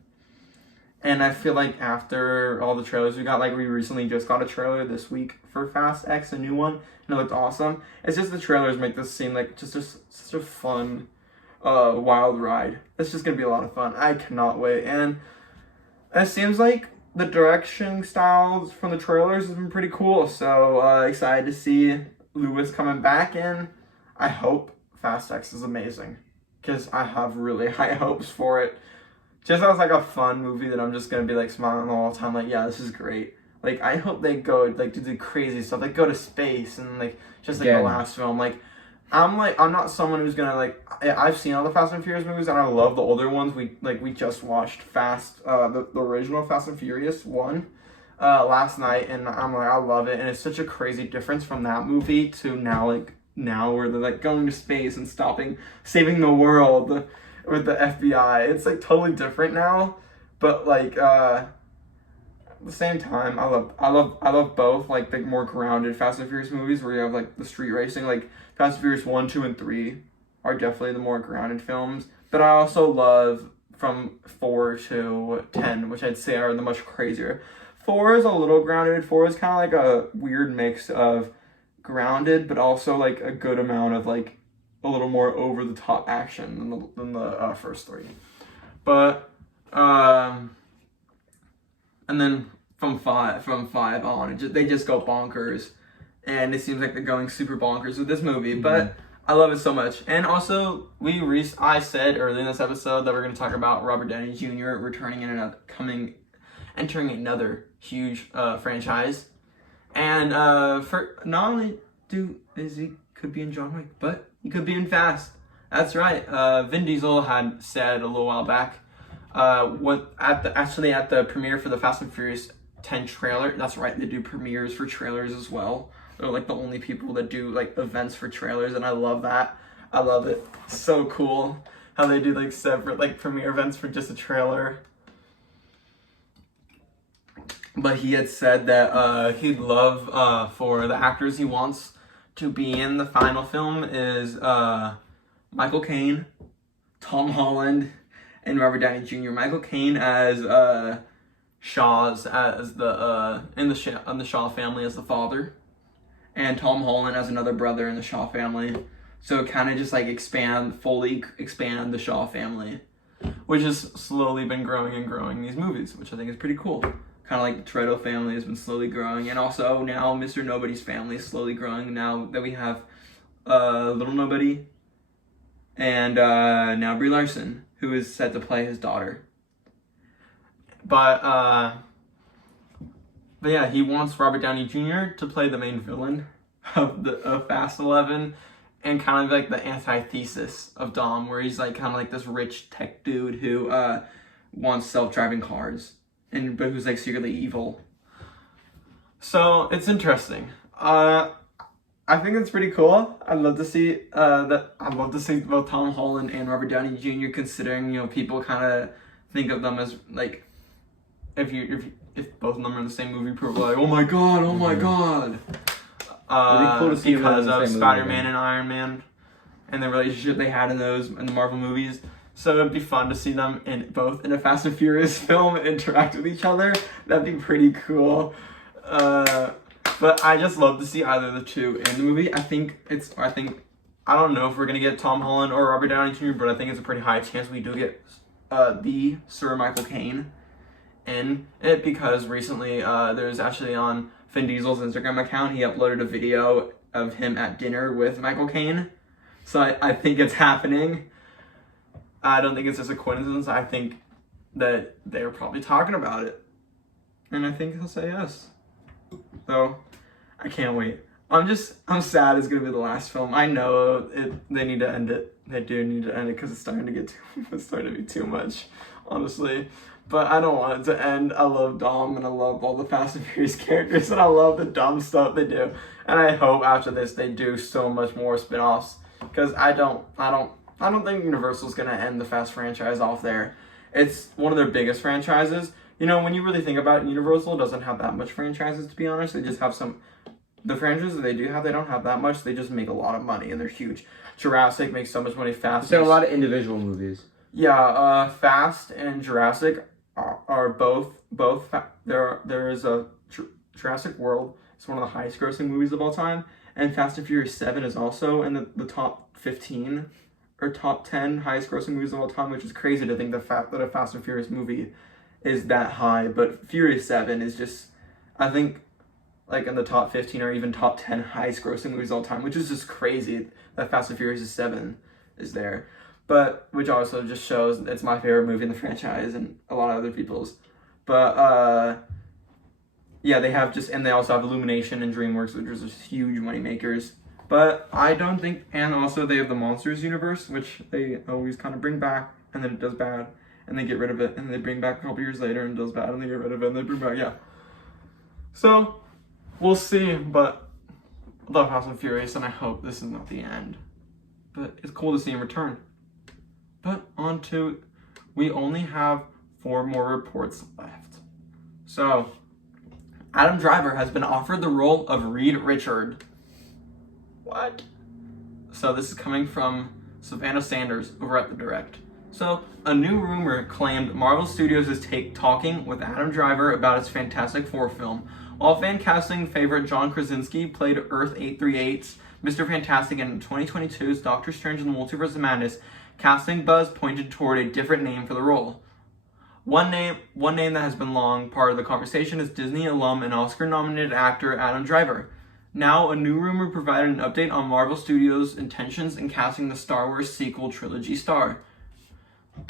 And I feel like after all the trailers we got, like we recently just got a trailer this week for Fast X, a new one, and it looked awesome. It's just the trailers make this seem like just such a fun, wild ride. It's just gonna be a lot of fun. I cannot wait. And it seems like the direction styles from the trailers has been pretty cool. So excited to see Lewis coming back, and I hope Fast X is amazing because I have really high hopes for it. Just as like a fun movie that I'm just gonna be like smiling all the time, like, yeah, this is great. Like, I hope they go like to do crazy stuff, like go to space and like just like the last film. I'm not someone who's gonna I've seen all the Fast and Furious movies and I love the older ones. We just watched the original Fast and Furious 1 last night, and I'm like, I love it, and it's such a crazy difference from that movie to now where they're like going to space and saving the world with the FBI. It's like totally different now, but like at the same time, I love both, like the more grounded Fast and Furious movies where you have like the street racing, like Fast and Furious 1, 2, and 3 are definitely the more grounded films. But I also love from 4 to 10, which I'd say are the much crazier. 4 is a little grounded. 4 is kind of like a weird mix of grounded, but also like a good amount of like a little more over the top action than the first 3. But and then from five on, they just go bonkers, and it seems like they're going super bonkers with this movie. But I love it so much. And also, I said earlier in this episode that we're going to talk about Robert Downey Jr. returning entering another huge franchise. And for not only is he could be in John Wick, but he could be in Fast. That's right. Vin Diesel had said a little while back, at the premiere for the Fast and Furious 10 trailer. That's right, they do premieres for trailers as well. They're like the only people that do like events for trailers, and I love that. I love it. So cool how they do like separate like premiere events for just a trailer. But he had said that he'd love for the actors he wants to be in the final film is Michael Caine, Tom Holland, and Robert Downey Jr. Michael Caine as Shaw's as the in the Shaw family as the father, and Tom Holland as another brother in the Shaw family. So kind of just like fully expand the Shaw family, which has slowly been growing and growing these movies, which I think is pretty cool. Kind of like the Toretto family has been slowly growing, and also now Mr. Nobody's family is slowly growing. Now that we have Little Nobody, and now Brie Larson, who is set to play his daughter. But yeah, he wants Robert Downey Jr. to play the main villain of Fast 11, and kind of like the antithesis of Dom, where he's like kind of like this rich tech dude who wants self-driving cars, but who's like secretly evil. So it's interesting. I think it's pretty cool. I'd love to see I'd love to see both Tom Holland and Robert Downey Jr. considering people kind of think of them as like if both of them are in the same movie, people are like, oh my god. Cool to see because of Spider-Man and Iron Man and the relationship they had in the Marvel movies. So it'd be fun to see them both in a Fast and Furious film interact with each other. That'd be pretty cool. But I just love to see either of the two in the movie. I don't know if we're gonna get Tom Holland or Robert Downey Jr., but I think it's a pretty high chance we do get the Sir Michael Caine in it, because recently there's actually on Vin Diesel's Instagram account, he uploaded a video of him at dinner with Michael Caine. So I think it's happening. I don't think it's just a coincidence. I think that they're probably talking about it. And I think he'll say yes. So I can't wait. I'm sad it's gonna be the last film. I know they need to end it. They do need to end it because it's starting to be too much, honestly. But I don't want it to end. I love Dom and I love all the Fast and Furious characters and I love the dumb stuff they do. And I hope after this they do so much more spin-offs, because I don't think Universal's gonna end the Fast franchise off there. It's one of their biggest franchises. When you really think about it, Universal doesn't have that much franchises, to be honest. They just have the franchises they do have, they don't have that much. They just make a lot of money and they're huge. Jurassic makes so much money. Fast. There are a lot of individual movies. Yeah, Fast and Jurassic are both. There is a Jurassic World. It's one of the highest grossing movies of all time, and Fast and Furious 7 is also in the top 15 or top 10 highest grossing movies of all time, which is crazy to think that a Fast and Furious movie is that high. But Furious 7 is just, I think, like in the top 15 or even top 10 highest grossing movies of all time, which is just crazy that Fast and Furious 7 is there. But which also just shows it's my favorite movie in the franchise and a lot of other people's. But yeah, they also have Illumination and DreamWorks, which are just huge money makers. But I don't think, and also they have the Monsters universe, which they always kind of bring back, and then it does bad, and they get rid of it, and they bring back a couple years later and it does bad, and they get rid of it, and they bring back, yeah. So we'll see, but I love Fast and Furious, and I hope this is not the end. But it's cool to see him return. But we only have 4 more reports left. So, Adam Driver has been offered the role of Reed Richard. What? So this is coming from Savannah Sanders over at The Direct. So, a new rumor claimed Marvel Studios is talking with Adam Driver about its Fantastic Four film. While fan casting favorite John Krasinski played Earth 838's Mr. Fantastic in 2022's Doctor Strange in the Multiverse of Madness, casting buzz pointed toward a different name for the role. One name that has been long part of the conversation is Disney alum and Oscar-nominated actor Adam Driver. Now, a new rumor provided an update on Marvel Studios' intentions in casting the Star Wars sequel trilogy star.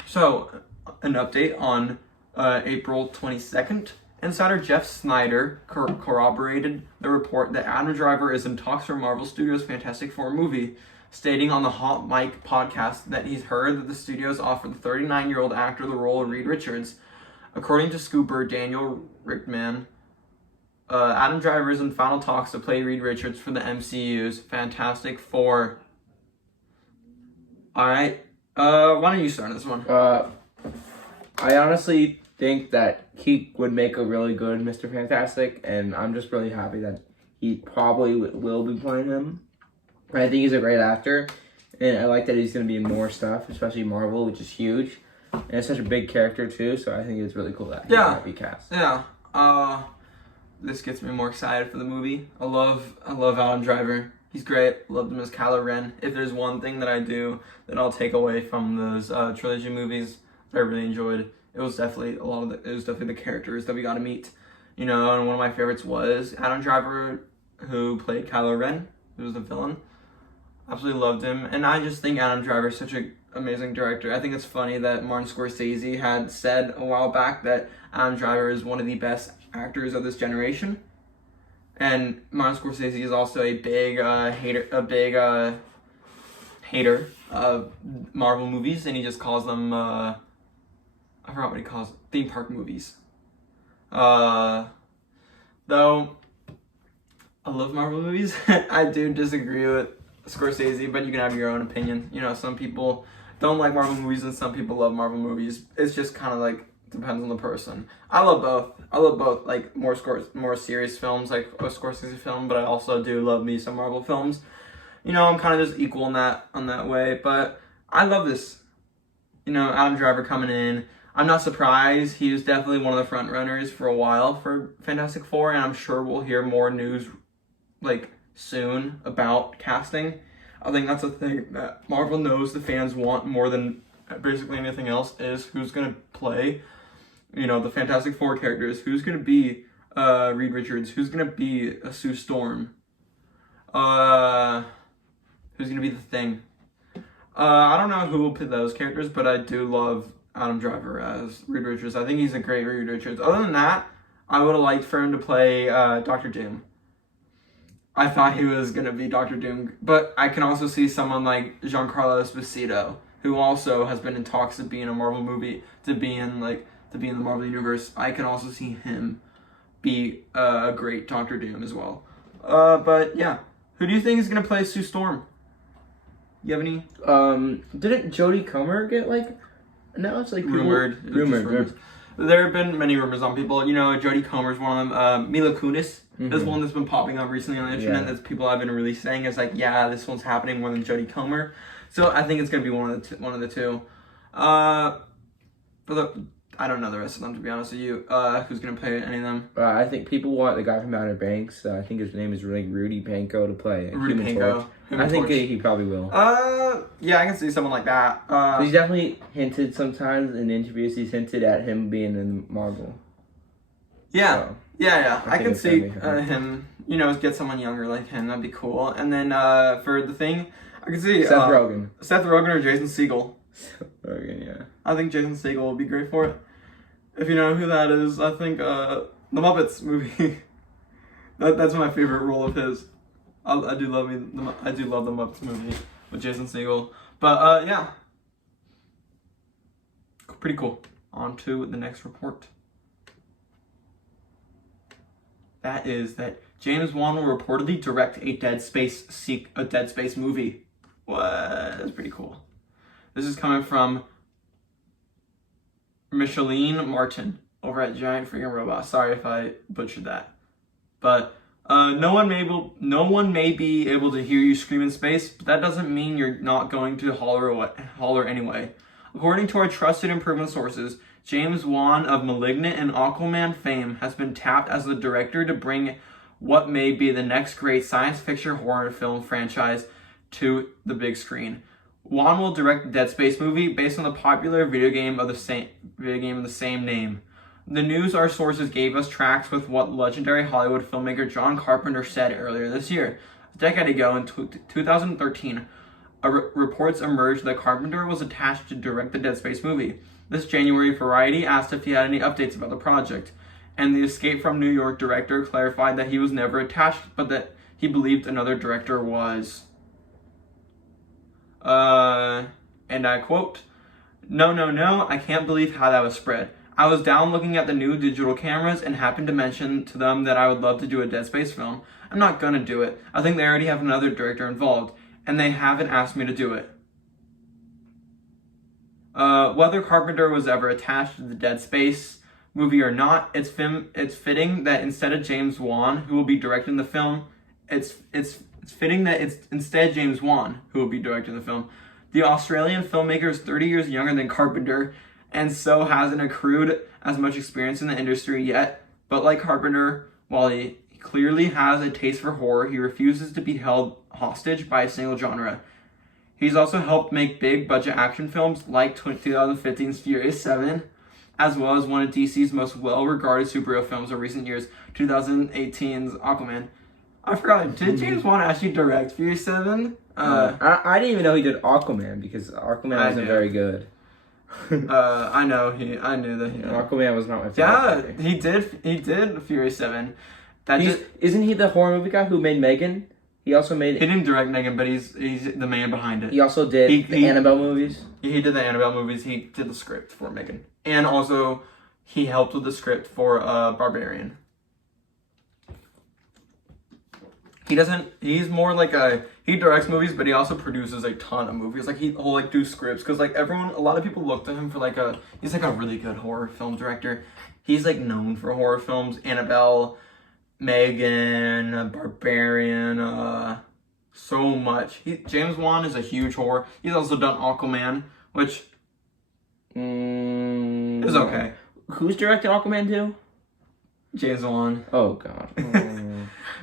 So, an update on April 22nd, Insider Jeff Snyder corroborated the report that Adam Driver is in talks for Marvel Studios' Fantastic Four movie, stating on the Hot Mic podcast that he's heard that the studios offered the 39-year-old actor the role of Reed Richards. According to scooper Daniel Rickman, Adam Driver is in final talks to play Reed Richards for the MCU's Fantastic Four. Alright, why don't you start this one? I honestly think that he would make a really good Mr. Fantastic, and I'm just really happy that he probably will be playing him. I think he's a great actor, and I like that he's going to be in more stuff, especially Marvel, which is huge. And it's such a big character, too, so I think it's really cool that he might be cast. Yeah. This gets me more excited for the movie. I love Adam Driver. He's great. Loved him as Kylo Ren. If there's one thing that I do that I'll take away from those trilogy movies that I really enjoyed, it was definitely the characters that we got to meet. You know, and one of my favorites was Adam Driver, who played Kylo Ren, who was the villain. Absolutely loved him, and I just think Adam Driver is such an amazing director. I think it's funny that Martin Scorsese had said a while back that Adam Driver is one of the best actors of this generation, and Martin Scorsese is also a big hater of Marvel movies, and he just calls them I forgot what he calls it, theme park movies. Though I love Marvel movies, I do disagree with Scorsese, but you can have your own opinion. You know, some people don't like Marvel movies and some people love Marvel movies. It's just kind of like depends on the person. I love both. Like more serious films, like a Scorsese film, but I also do love me some Marvel films. You know, I'm kind of just equal in that way. But I love this. You know, Adam Driver coming in. I'm not surprised. He was definitely one of the front runners for a while for Fantastic Four, and I'm sure we'll hear more news like soon about casting. I think that's a thing that Marvel knows the fans want more than basically anything else, is who's gonna play, you know, the Fantastic Four characters. Who's gonna be Reed Richards? Who's gonna be Sue Storm? Who's gonna be the Thing? I don't know who will play those characters, but I do love Adam Driver as Reed Richards. I think he's a great Reed Richards. Other than that, I would have liked for him to play Doctor Doom. I thought he was going to be Doctor Doom, but I can also see someone like Giancarlo Esposito, who also has been in talks to be in a Marvel movie, to be in the Marvel Universe. I can also see him be a great Doctor Doom as well. But yeah, who do you think is going to play Sue Storm? You have any? Didn't Jodie Comer get now it's like rumored. There have been many rumors on people. You know, Jodie Comer's one of them. Mila Kunis is one that's been popping up recently on the internet. That's people have been really saying is like, yeah, this one's happening more than Jodie Comer. So I think it's gonna be one of the two. I don't know the rest of them, to be honest with you. Who's gonna play any of them? I think people want the guy from Outer Banks. I think his name is Rudy Panko to play Human Torch. I think he probably will. Yeah, I can see someone like that. He's definitely hinted sometimes in interviews. He's hinted at him being in Marvel. Yeah, so, yeah. I can see him. You know, get someone younger like him. That'd be cool. And then for the Thing, I can see Seth Rogen. Seth Rogen or Jason Segel. Rogen, yeah. I think Jason Segel will be great for it. If you know who that is, I think the Muppets movie. That's my favorite role of his. I do love the Muppets movie with Jason Segel. But yeah, pretty cool. On to the next report. That is that James Wan will reportedly direct a Dead Space movie. What? That's pretty cool. This is coming from Micheline Martin over at Giant Freaking Robot. Sorry if I butchered that. But no one may be able to hear you scream in space, but that doesn't mean you're not going to holler anyway. According to our trusted and proven sources, James Wan of Malignant and Aquaman fame has been tapped as the director to bring what may be the next great science fiction horror film franchise to the big screen. Wan will direct the Dead Space movie based on the popular video game of the same name. The news our sources gave us tracks with what legendary Hollywood filmmaker John Carpenter said earlier this year. A decade ago, in 2013, reports emerged that Carpenter was attached to direct the Dead Space movie. This January, Variety asked if he had any updates about the project. and the Escape from New York director clarified that he was never attached, but that he believed another director was. And I quote, No, I can't believe how that was spread. I was down looking at the new digital cameras and happened to mention to them that I would love to do a Dead Space film. I'm not gonna do it. I think they already have another director involved, and they haven't asked me to do it. Whether Carpenter was ever attached to the Dead Space movie or not, it's fitting that instead of James Wan, who will be directing the film, it's fitting that it's instead James Wan who will be directing the film. The Australian filmmaker is 30 years younger than Carpenter, and so hasn't accrued as much experience in the industry yet. But like Carpenter, while he clearly has a taste for horror, he refuses to be held hostage by a single genre. He's also helped make big budget action films like 2015's Furious 7, as well as one of DC's most well-regarded superhero films of recent years, 2018's Aquaman. I forgot, did James Wan actually direct Furious 7? I didn't even know he did Aquaman, because Aquaman wasn't very good. I knew that he did. Aquaman was not my favorite. Yeah, he did Furious 7. Isn't he the horror movie guy who made Megan? He also made. He didn't direct Megan, but he's the man behind it. He also did the Annabelle movies. He did the Annabelle movies. He did the script for Megan, and also he helped with the script for Barbarian. He's more like he directs movies, but he also produces a ton of movies. Like he'll like do scripts, because like a lot of people look to him for he's like a really good horror film director. He's like known for horror films, Annabelle, Megan, Barbarian, so much. James Wan is a huge horror. He's also done Aquaman, which is okay. Who's directing Aquaman 2? James Wan. Oh God.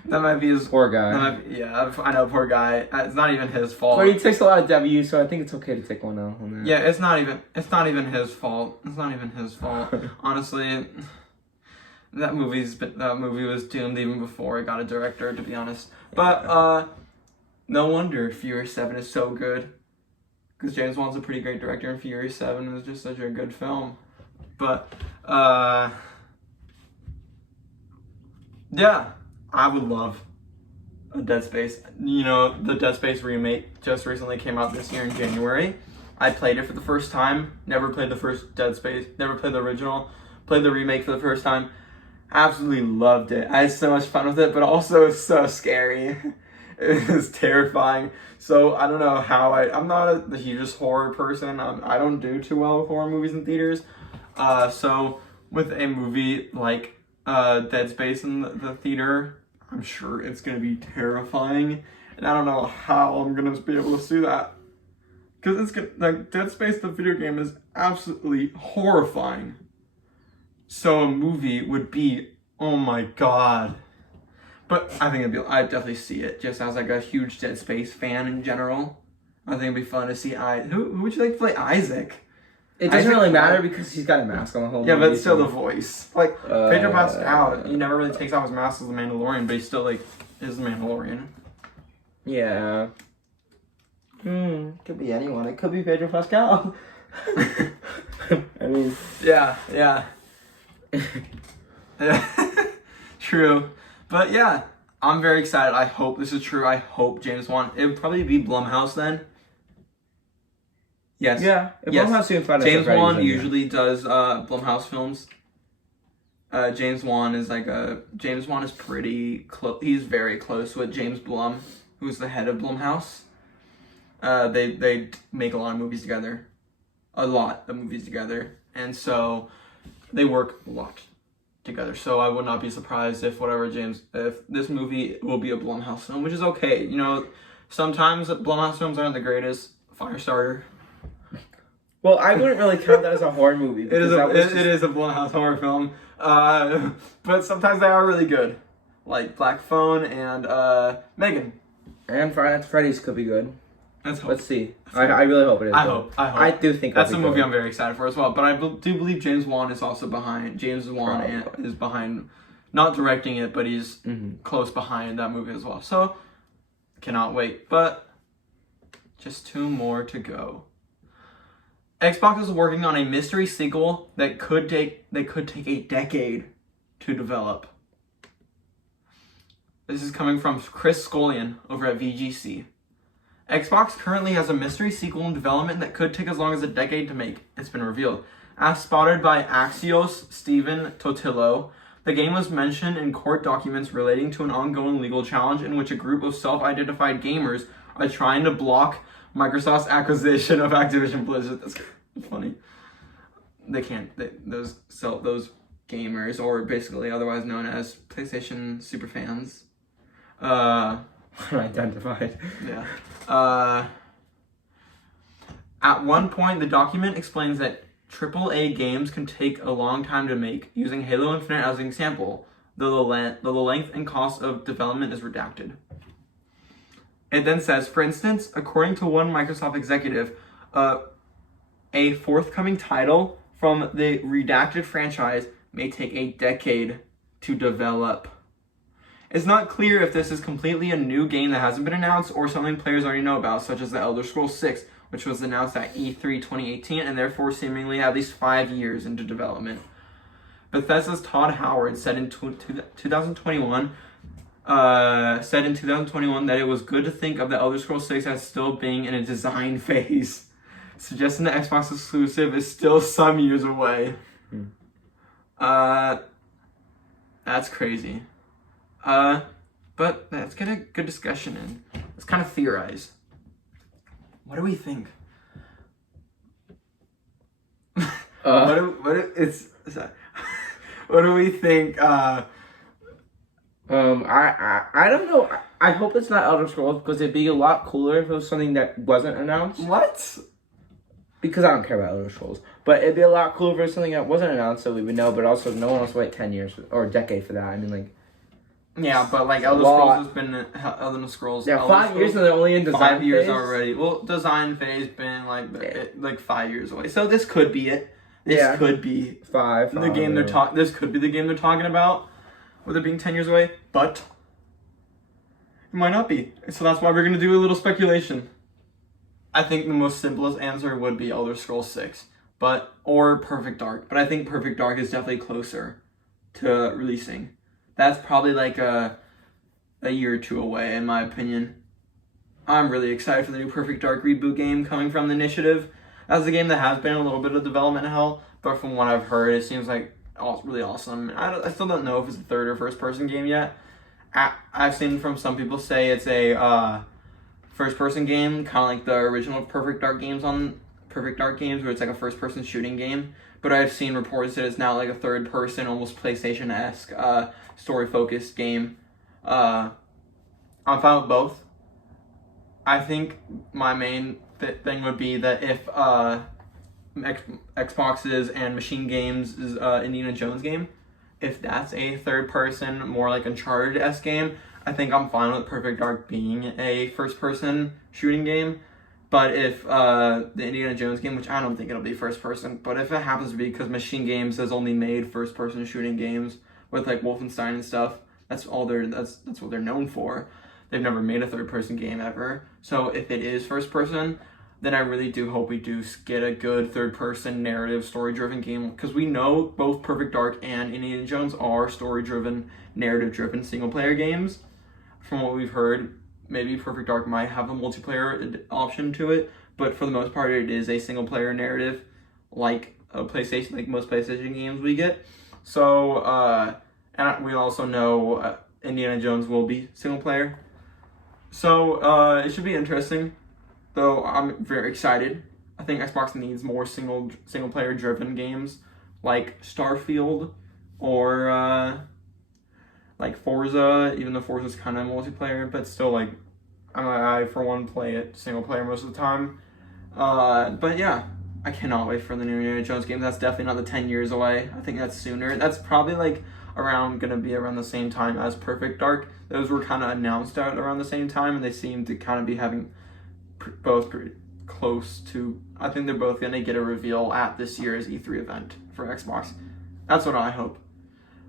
That might be his poor guy. I know, poor guy. It's not even his fault. But he takes a lot of W's, so I think it's okay to take one out on that. Yeah, it's not even his fault. It's not even his fault. Honestly, that movie was doomed even before it got a director, to be honest. But no wonder Furious 7 is so good, because James Wan's a pretty great director, and Furious 7 was just such a good film. But yeah, I would love a Dead Space. You know, the Dead Space remake just recently came out this year in January. I played it for the first time. Never played the first Dead Space. Never played the original. Played the remake for the first time. Absolutely loved it. I had so much fun with it, but also it's so scary. It was terrifying. So I don't know how I'm not the hugest horror person. I don't do too well with horror movies in theaters. So with a movie like Dead Space in the theater, I'm sure it's going to be terrifying, and I don't know how I'm going to be able to see that, because it's like Dead Space, the video game, is absolutely horrifying. So a movie would be, oh my god. But I think I'd definitely see it, just as like a huge Dead Space fan in general. I think it'd be fun to see who would you like to play Isaac? It doesn't really matter because he's got a mask on the whole movie. Yeah, but still the voice. Like, Pedro Pascal, he never really takes off his mask as the Mandalorian, but he still, like, is the Mandalorian. Yeah. Could be anyone. It could be Pedro Pascal. I mean... Yeah. True. But, yeah, I'm very excited. I hope this is true. I hope James Wan... It would probably be Blumhouse then. Yes. Yeah. James Wan usually does Blumhouse films. James Wan is pretty close. He's very close with James Blum, who's the head of Blumhouse. They make a lot of movies together. And so they work a lot together. So I would not be surprised if this movie will be a Blumhouse film, which is okay. You know, sometimes Blumhouse films aren't the greatest. Firestarter. Well, I wouldn't really count that as a horror movie. It is a Blumhouse horror film. But sometimes they are really good. Like Black Phone and Megan. And Friday Night Freddy's could be good. Let's see. I really hope it is. I hope. I do think that's a movie I'm very excited for as well. But I do believe James Wan is also behind. Is behind, not directing it, but he's close behind that movie as well. So cannot wait. But just 2 more to go. Xbox is working on a mystery sequel that could take a decade. to develop. This is coming from Chris Scullion over at VGC. Xbox currently has a mystery sequel in development that could take as long as a decade to make. It's been revealed. As spotted by Axios' Stephen Totillo, the game was mentioned in court documents relating to an ongoing legal challenge in which a group of self-identified gamers are trying to block Microsoft's acquisition of Activision Blizzard. That's funny. They can't. Those gamers, or basically otherwise known as PlayStation superfans, Identified. Yeah. At one point, the document explains that AAA games can take a long time to make, using Halo Infinite as an example, though the length and cost of development is redacted. It then says, for instance, according to one Microsoft executive, a forthcoming title from the redacted franchise may take a decade to develop. It's not clear if this is completely a new game that hasn't been announced or something players already know about, such as The Elder Scrolls 6, which was announced at E3 2018 and therefore seemingly at least 5 years into development. Bethesda's Todd Howard said in 2021 that it was good to think of The Elder Scrolls 6 as still being in a design phase, suggesting the Xbox exclusive is still some years away. That's crazy. But let's get a good discussion in. Let's kind of theorize. What do we think? What do we think? I don't know. I hope it's not Elder Scrolls, because it'd be a lot cooler if it was something that wasn't announced. What? Because I don't care about Elder Scrolls. But it'd be a lot cooler if it was something that wasn't announced, so we would know, but also no one else wait 10 years or a decade for that. I mean, like... Yeah, but like Elder Scrolls has been... Elder Scrolls... Yeah, 5 years and they're only in design 5 years phase. Already. Well, design phase been like 5 years away. So this could be it. This could be... The game they're talking... This could be the game they're talking about, with it being 10 years away, but... It might not be. So that's why we're going to do a little speculation. I think the most simplest answer would be Elder Scrolls 6, or Perfect Dark. But I think Perfect Dark is definitely closer to releasing. That's probably like a year or two away, in my opinion. I'm really excited for the new Perfect Dark reboot game coming from the Initiative. That's a game that has been a little bit of development hell, but from what I've heard, it seems like really awesome. I still don't know if it's a third or first person game yet. I've seen from some people say it's a first-person game, kind of like the original Perfect Dark games, where it's like a first-person shooting game. But I've seen reports that it's now like a third-person, almost PlayStation-esque, story-focused game. I'm fine with both. I think my main thing would be that if Xbox's and Machine Games' Indiana Jones game, if that's a third-person, more like Uncharted-esque game, I think I'm fine with Perfect Dark being a first-person shooting game. But if the Indiana Jones game, which I don't think it'll be first-person, but if it happens to be, because Machine Games has only made first-person shooting games with like Wolfenstein and stuff, that's what they're known for. They've never made a third-person game ever. So if it is first-person, then I really do hope we do get a good third-person narrative, story-driven game, because we know both Perfect Dark and Indiana Jones are story-driven, narrative-driven single-player games. From what we've heard, maybe Perfect Dark might have a multiplayer option to it, but for the most part, it is a single-player narrative, like most PlayStation games we get. So, and we also know Indiana Jones will be single-player. So, it should be interesting. Though I'm very excited. I think Xbox needs more single-player driven games like Starfield or like Forza, even though Forza's kind of multiplayer, but still, like, I for one play it single player most of the time. But yeah, I cannot wait for the new Indiana Jones game. That's definitely not the 10 years away. I think that's sooner. That's probably like gonna be around the same time as Perfect Dark. Those were kind of announced out around the same time, and they seem to kind of be having both pretty close to. I think they're both gonna get a reveal at this year's E3 event for Xbox. That's what I hope.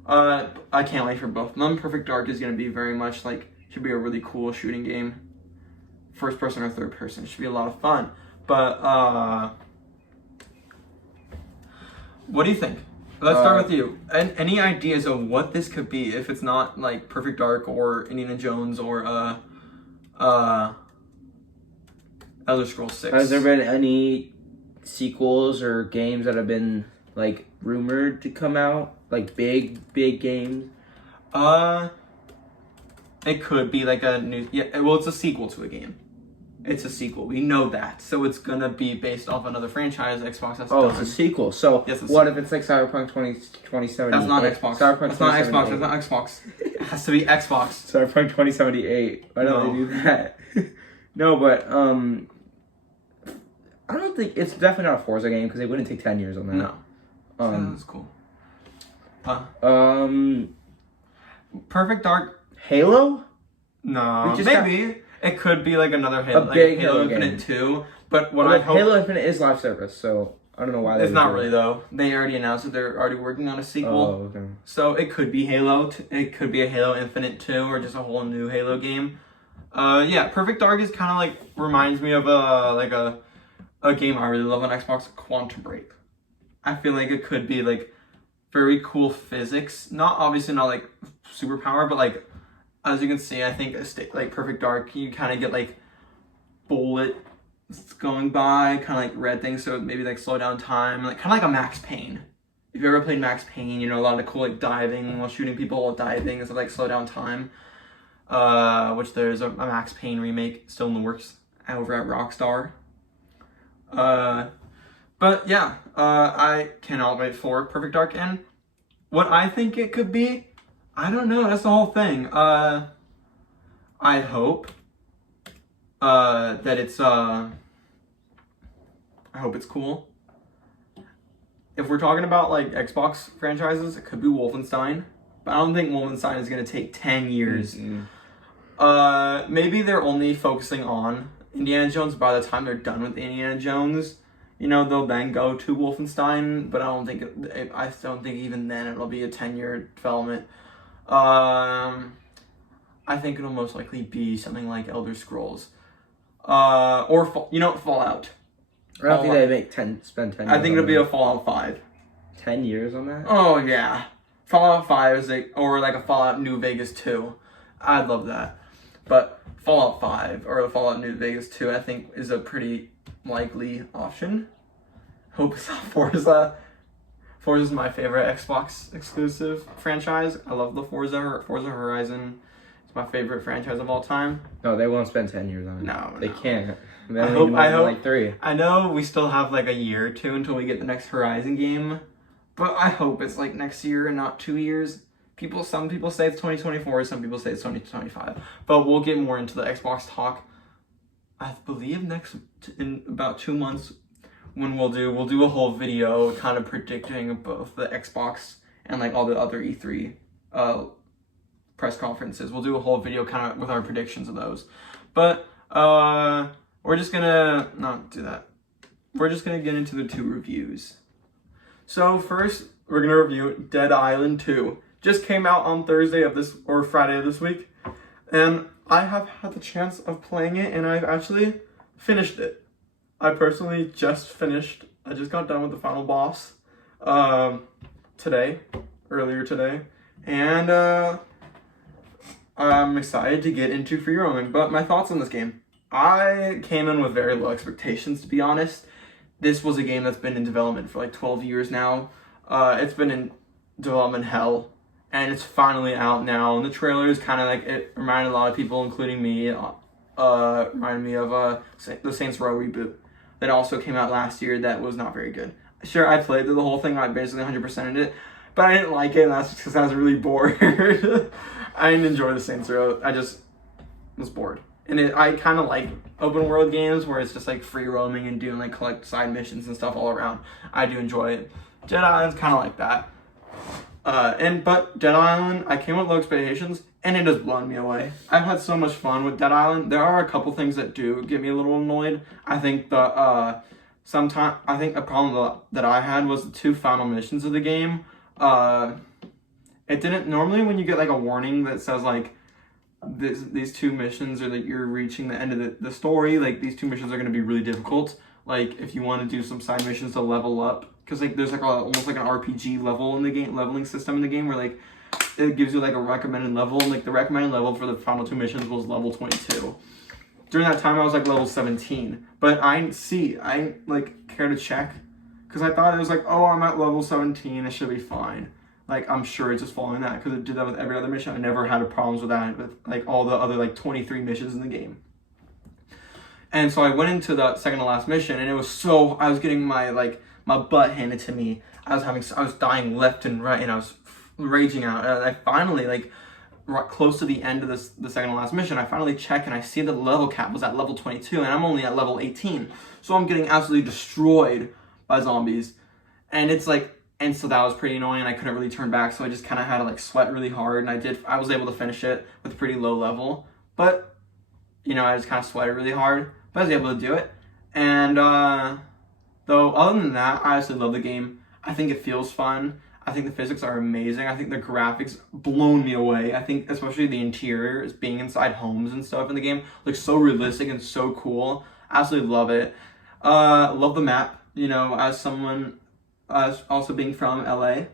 I can't wait for both of them. Perfect Dark is gonna be very much like, should be a really cool shooting game, first person or third person. It should be a lot of fun. But what do you think? Let's start with you. And any ideas of what this could be if it's not like Perfect Dark or Indiana Jones or Elder Scrolls 6? Has there been any sequels or games that have been like rumored to come out? Like big games? It could be like a new well, it's a sequel to a game. It's a sequel. We know that. So it's gonna be based off another franchise Xbox has done. It's a sequel. So yes, what if it's like Cyberpunk 2078? That's not Xbox. That's not Xbox. That's not Xbox. It has to be Xbox. Cyberpunk 2078. Why don't they do that? No, but I don't think it's definitely not a Forza game because they wouldn't take 10 years on that. No. That's cool. Perfect Dark. Halo? No, maybe. It could be like another Halo, like big Halo game. Infinite 2. But what I hope... Halo Infinite is live service, so I don't know why they It's not really, though. They already announced that they're already working on a sequel. Oh, okay. So it could be Halo. It could be a Halo Infinite 2 or just a whole new Halo game. Yeah, Perfect Dark is kind of like... reminds me of a game I really love on Xbox, Quantum Break. I feel like it could be like very cool physics. Obviously not like superpower, but like as you can see, I think like Perfect Dark, you kind of get like bullets going by, kind of like red things, so maybe like slow down time, like kind of like a Max Payne. If you ever played Max Payne, you know a lot of cool like diving while shooting people while diving and stuff like slow down time. Which there's a Max Payne remake still in the works over at Rockstar. But yeah, I cannot wait for Perfect Dark. And what I think it could be, I don't know. That's the whole thing. I hope that it's I hope it's cool. If we're talking about like Xbox franchises, it could be Wolfenstein, but I don't think Wolfenstein is gonna take 10 years. Mm-hmm. Maybe they're only focusing on Indiana Jones. By the time they're done with Indiana Jones, you know, they'll then go to Wolfenstein, but I don't think even then it'll be a 10-year development. I think it'll most likely be something like Elder Scrolls, or Fallout. I don't think they spend 10 years. I think it'll be a Fallout 5. 10 years on that? Oh yeah, Fallout 5 is or like a Fallout New Vegas 2. I'd love that, but Fallout 5 or a Fallout New Vegas 2, I think is a pretty likely option. Hope it's not Forza. Forza is my favorite Xbox exclusive franchise. I love the Forza Horizon. It's my favorite franchise of all time. No, they won't spend 10 years on it. No, they can't. I hope like 3. I know we still have like a year or 2 until we get the next Horizon game, but I hope it's like next year and not 2 years. Some people say it's 2024, some people say it's 2025. But we'll get more into the Xbox talk. I believe in about 2 months when we'll do a whole video kind of predicting both the Xbox and like all the other E3 press conferences. We'll do a whole video kind of with our predictions of those. But we're just gonna not do that. We're just gonna get into the 2 reviews. So first, we're gonna review Dead Island 2. Just came out on Friday of this week, and I have had the chance of playing it, and I've actually finished it. I personally just finished. I just got done with the final boss earlier today, and I'm excited to get into free roaming. But my thoughts on this game. I came in with very low expectations, to be honest. This was a game that's been in development for like 12 years now. It's been in development hell, and it's finally out now. And the trailer is kind of like, it reminded a lot of people, including me, reminded me of the Saints Row reboot that also came out last year that was not very good. Sure, I played through the whole thing, I basically 100%ed it, but I didn't like it, and that's just because I was really bored. I didn't enjoy the Saints Row. I just was bored. And I kind of like open world games where it's just like free roaming and doing like collect side missions and stuff all around. I do enjoy it. Dead Island's kind of like that. But Dead Island, I came with low expectations, and it has blown me away. I've had so much fun with Dead Island. There are a couple things that do get me a little annoyed. I think a problem that I had was the 2 final missions of the game. It didn't normally when you get like a warning that says like these 2 missions or that you're reaching the end of the story, like these 2 missions are going to be really difficult. Like if you want to do some side missions to level up because like there's like almost like an RPG level in the game, leveling system in the game where like it gives you like a recommended level, and like the recommended level for the final 2 missions was level 22. During that time I was like level 17, but I like care to check because I thought it was like, oh, I'm at level 17, it should be fine. Like, I'm sure it's just following that because it did that with every other mission. I never had problems with that with like all the other like 23 missions in the game. And so I went into the second to last mission, and it was I was getting my butt handed to me. I was dying left and right, and I was raging out. And I finally, like, close to the end of the second to last mission, I finally check and I see the level cap was at level 22, and I'm only at level 18. So I'm getting absolutely destroyed by zombies. And it's like, and so that was pretty annoying, and I couldn't really turn back, so I just kind of had to like sweat really hard, and I was able to finish it with a pretty low level. But, you know, I just kind of sweated really hard, but I was able to do it. And though other than that, I honestly love the game. I think it feels fun. I think the physics are amazing. I think the graphics blown me away. I think especially the interior, is being inside homes and stuff in the game, looks so realistic and so cool. I absolutely love it. Love the map. You know, as someone also being from LA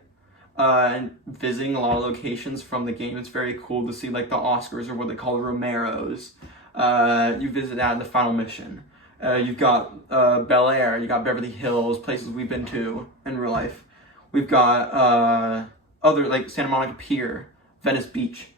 and visiting a lot of locations from the game, it's very cool to see like the Oscars, or what they call the Romeros. You visit that in the final mission. You've got Bel Air, you got Beverly Hills, places we've been to in real life. We've got other like Santa Monica Pier, Venice Beach.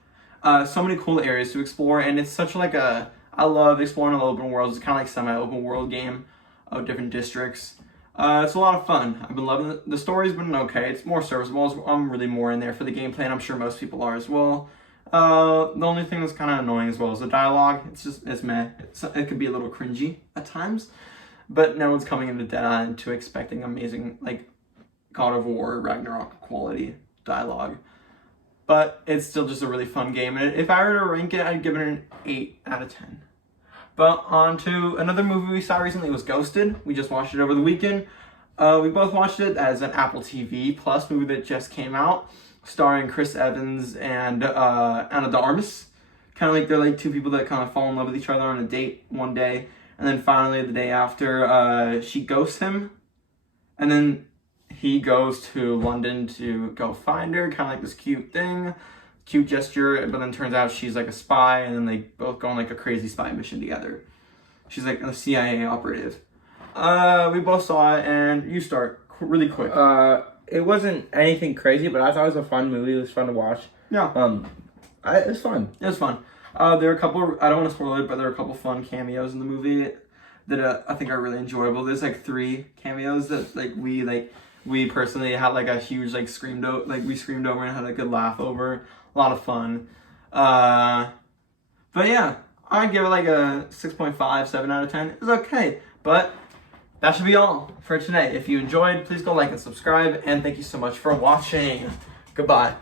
So many cool areas to explore, and it's such like I love exploring the open worlds. It's kind of like semi-open world game of different districts. It's a lot of fun. I've been loving it. The story's been okay. It's more serviceable. I'm really more in there for the gameplay, and I'm sure most people are as well. The only thing that's kind of annoying as well is the dialogue. It's meh. It could be a little cringy at times, but no one's coming into Dead Island to expecting amazing like God of War Ragnarok quality dialogue. But it's still just a really fun game, and if I were to rank it, I'd give it an 8 out of 10. But on to another movie we saw recently. Was Ghosted. We just watched it over the weekend. We both watched it as an Apple TV Plus movie that just came out, starring Chris Evans and Ana de Armas. Kind of like they're like two people that kind of fall in love with each other on a date one day, and then finally the day after she ghosts him, and then he goes to London to go find her. Kind of like this cute gesture, but then turns out she's like a spy, and then they both go on like a crazy spy mission together. She's like a CIA operative. We both saw it, and you start really quick. It wasn't anything crazy, but I thought it was a fun movie. It was fun to watch. Yeah. It was fun. It was fun. There are a couple, I don't want to spoil it, but there are a couple fun cameos in the movie that I think are really enjoyable. There's like 3 cameos that we personally had like a huge we screamed over and had a good laugh over. A lot of fun. But yeah, I'd give it like a 6.5, 7 out of 10. It's okay. But that should be all for today. If you enjoyed, please go like and subscribe. And thank you so much for watching. Goodbye.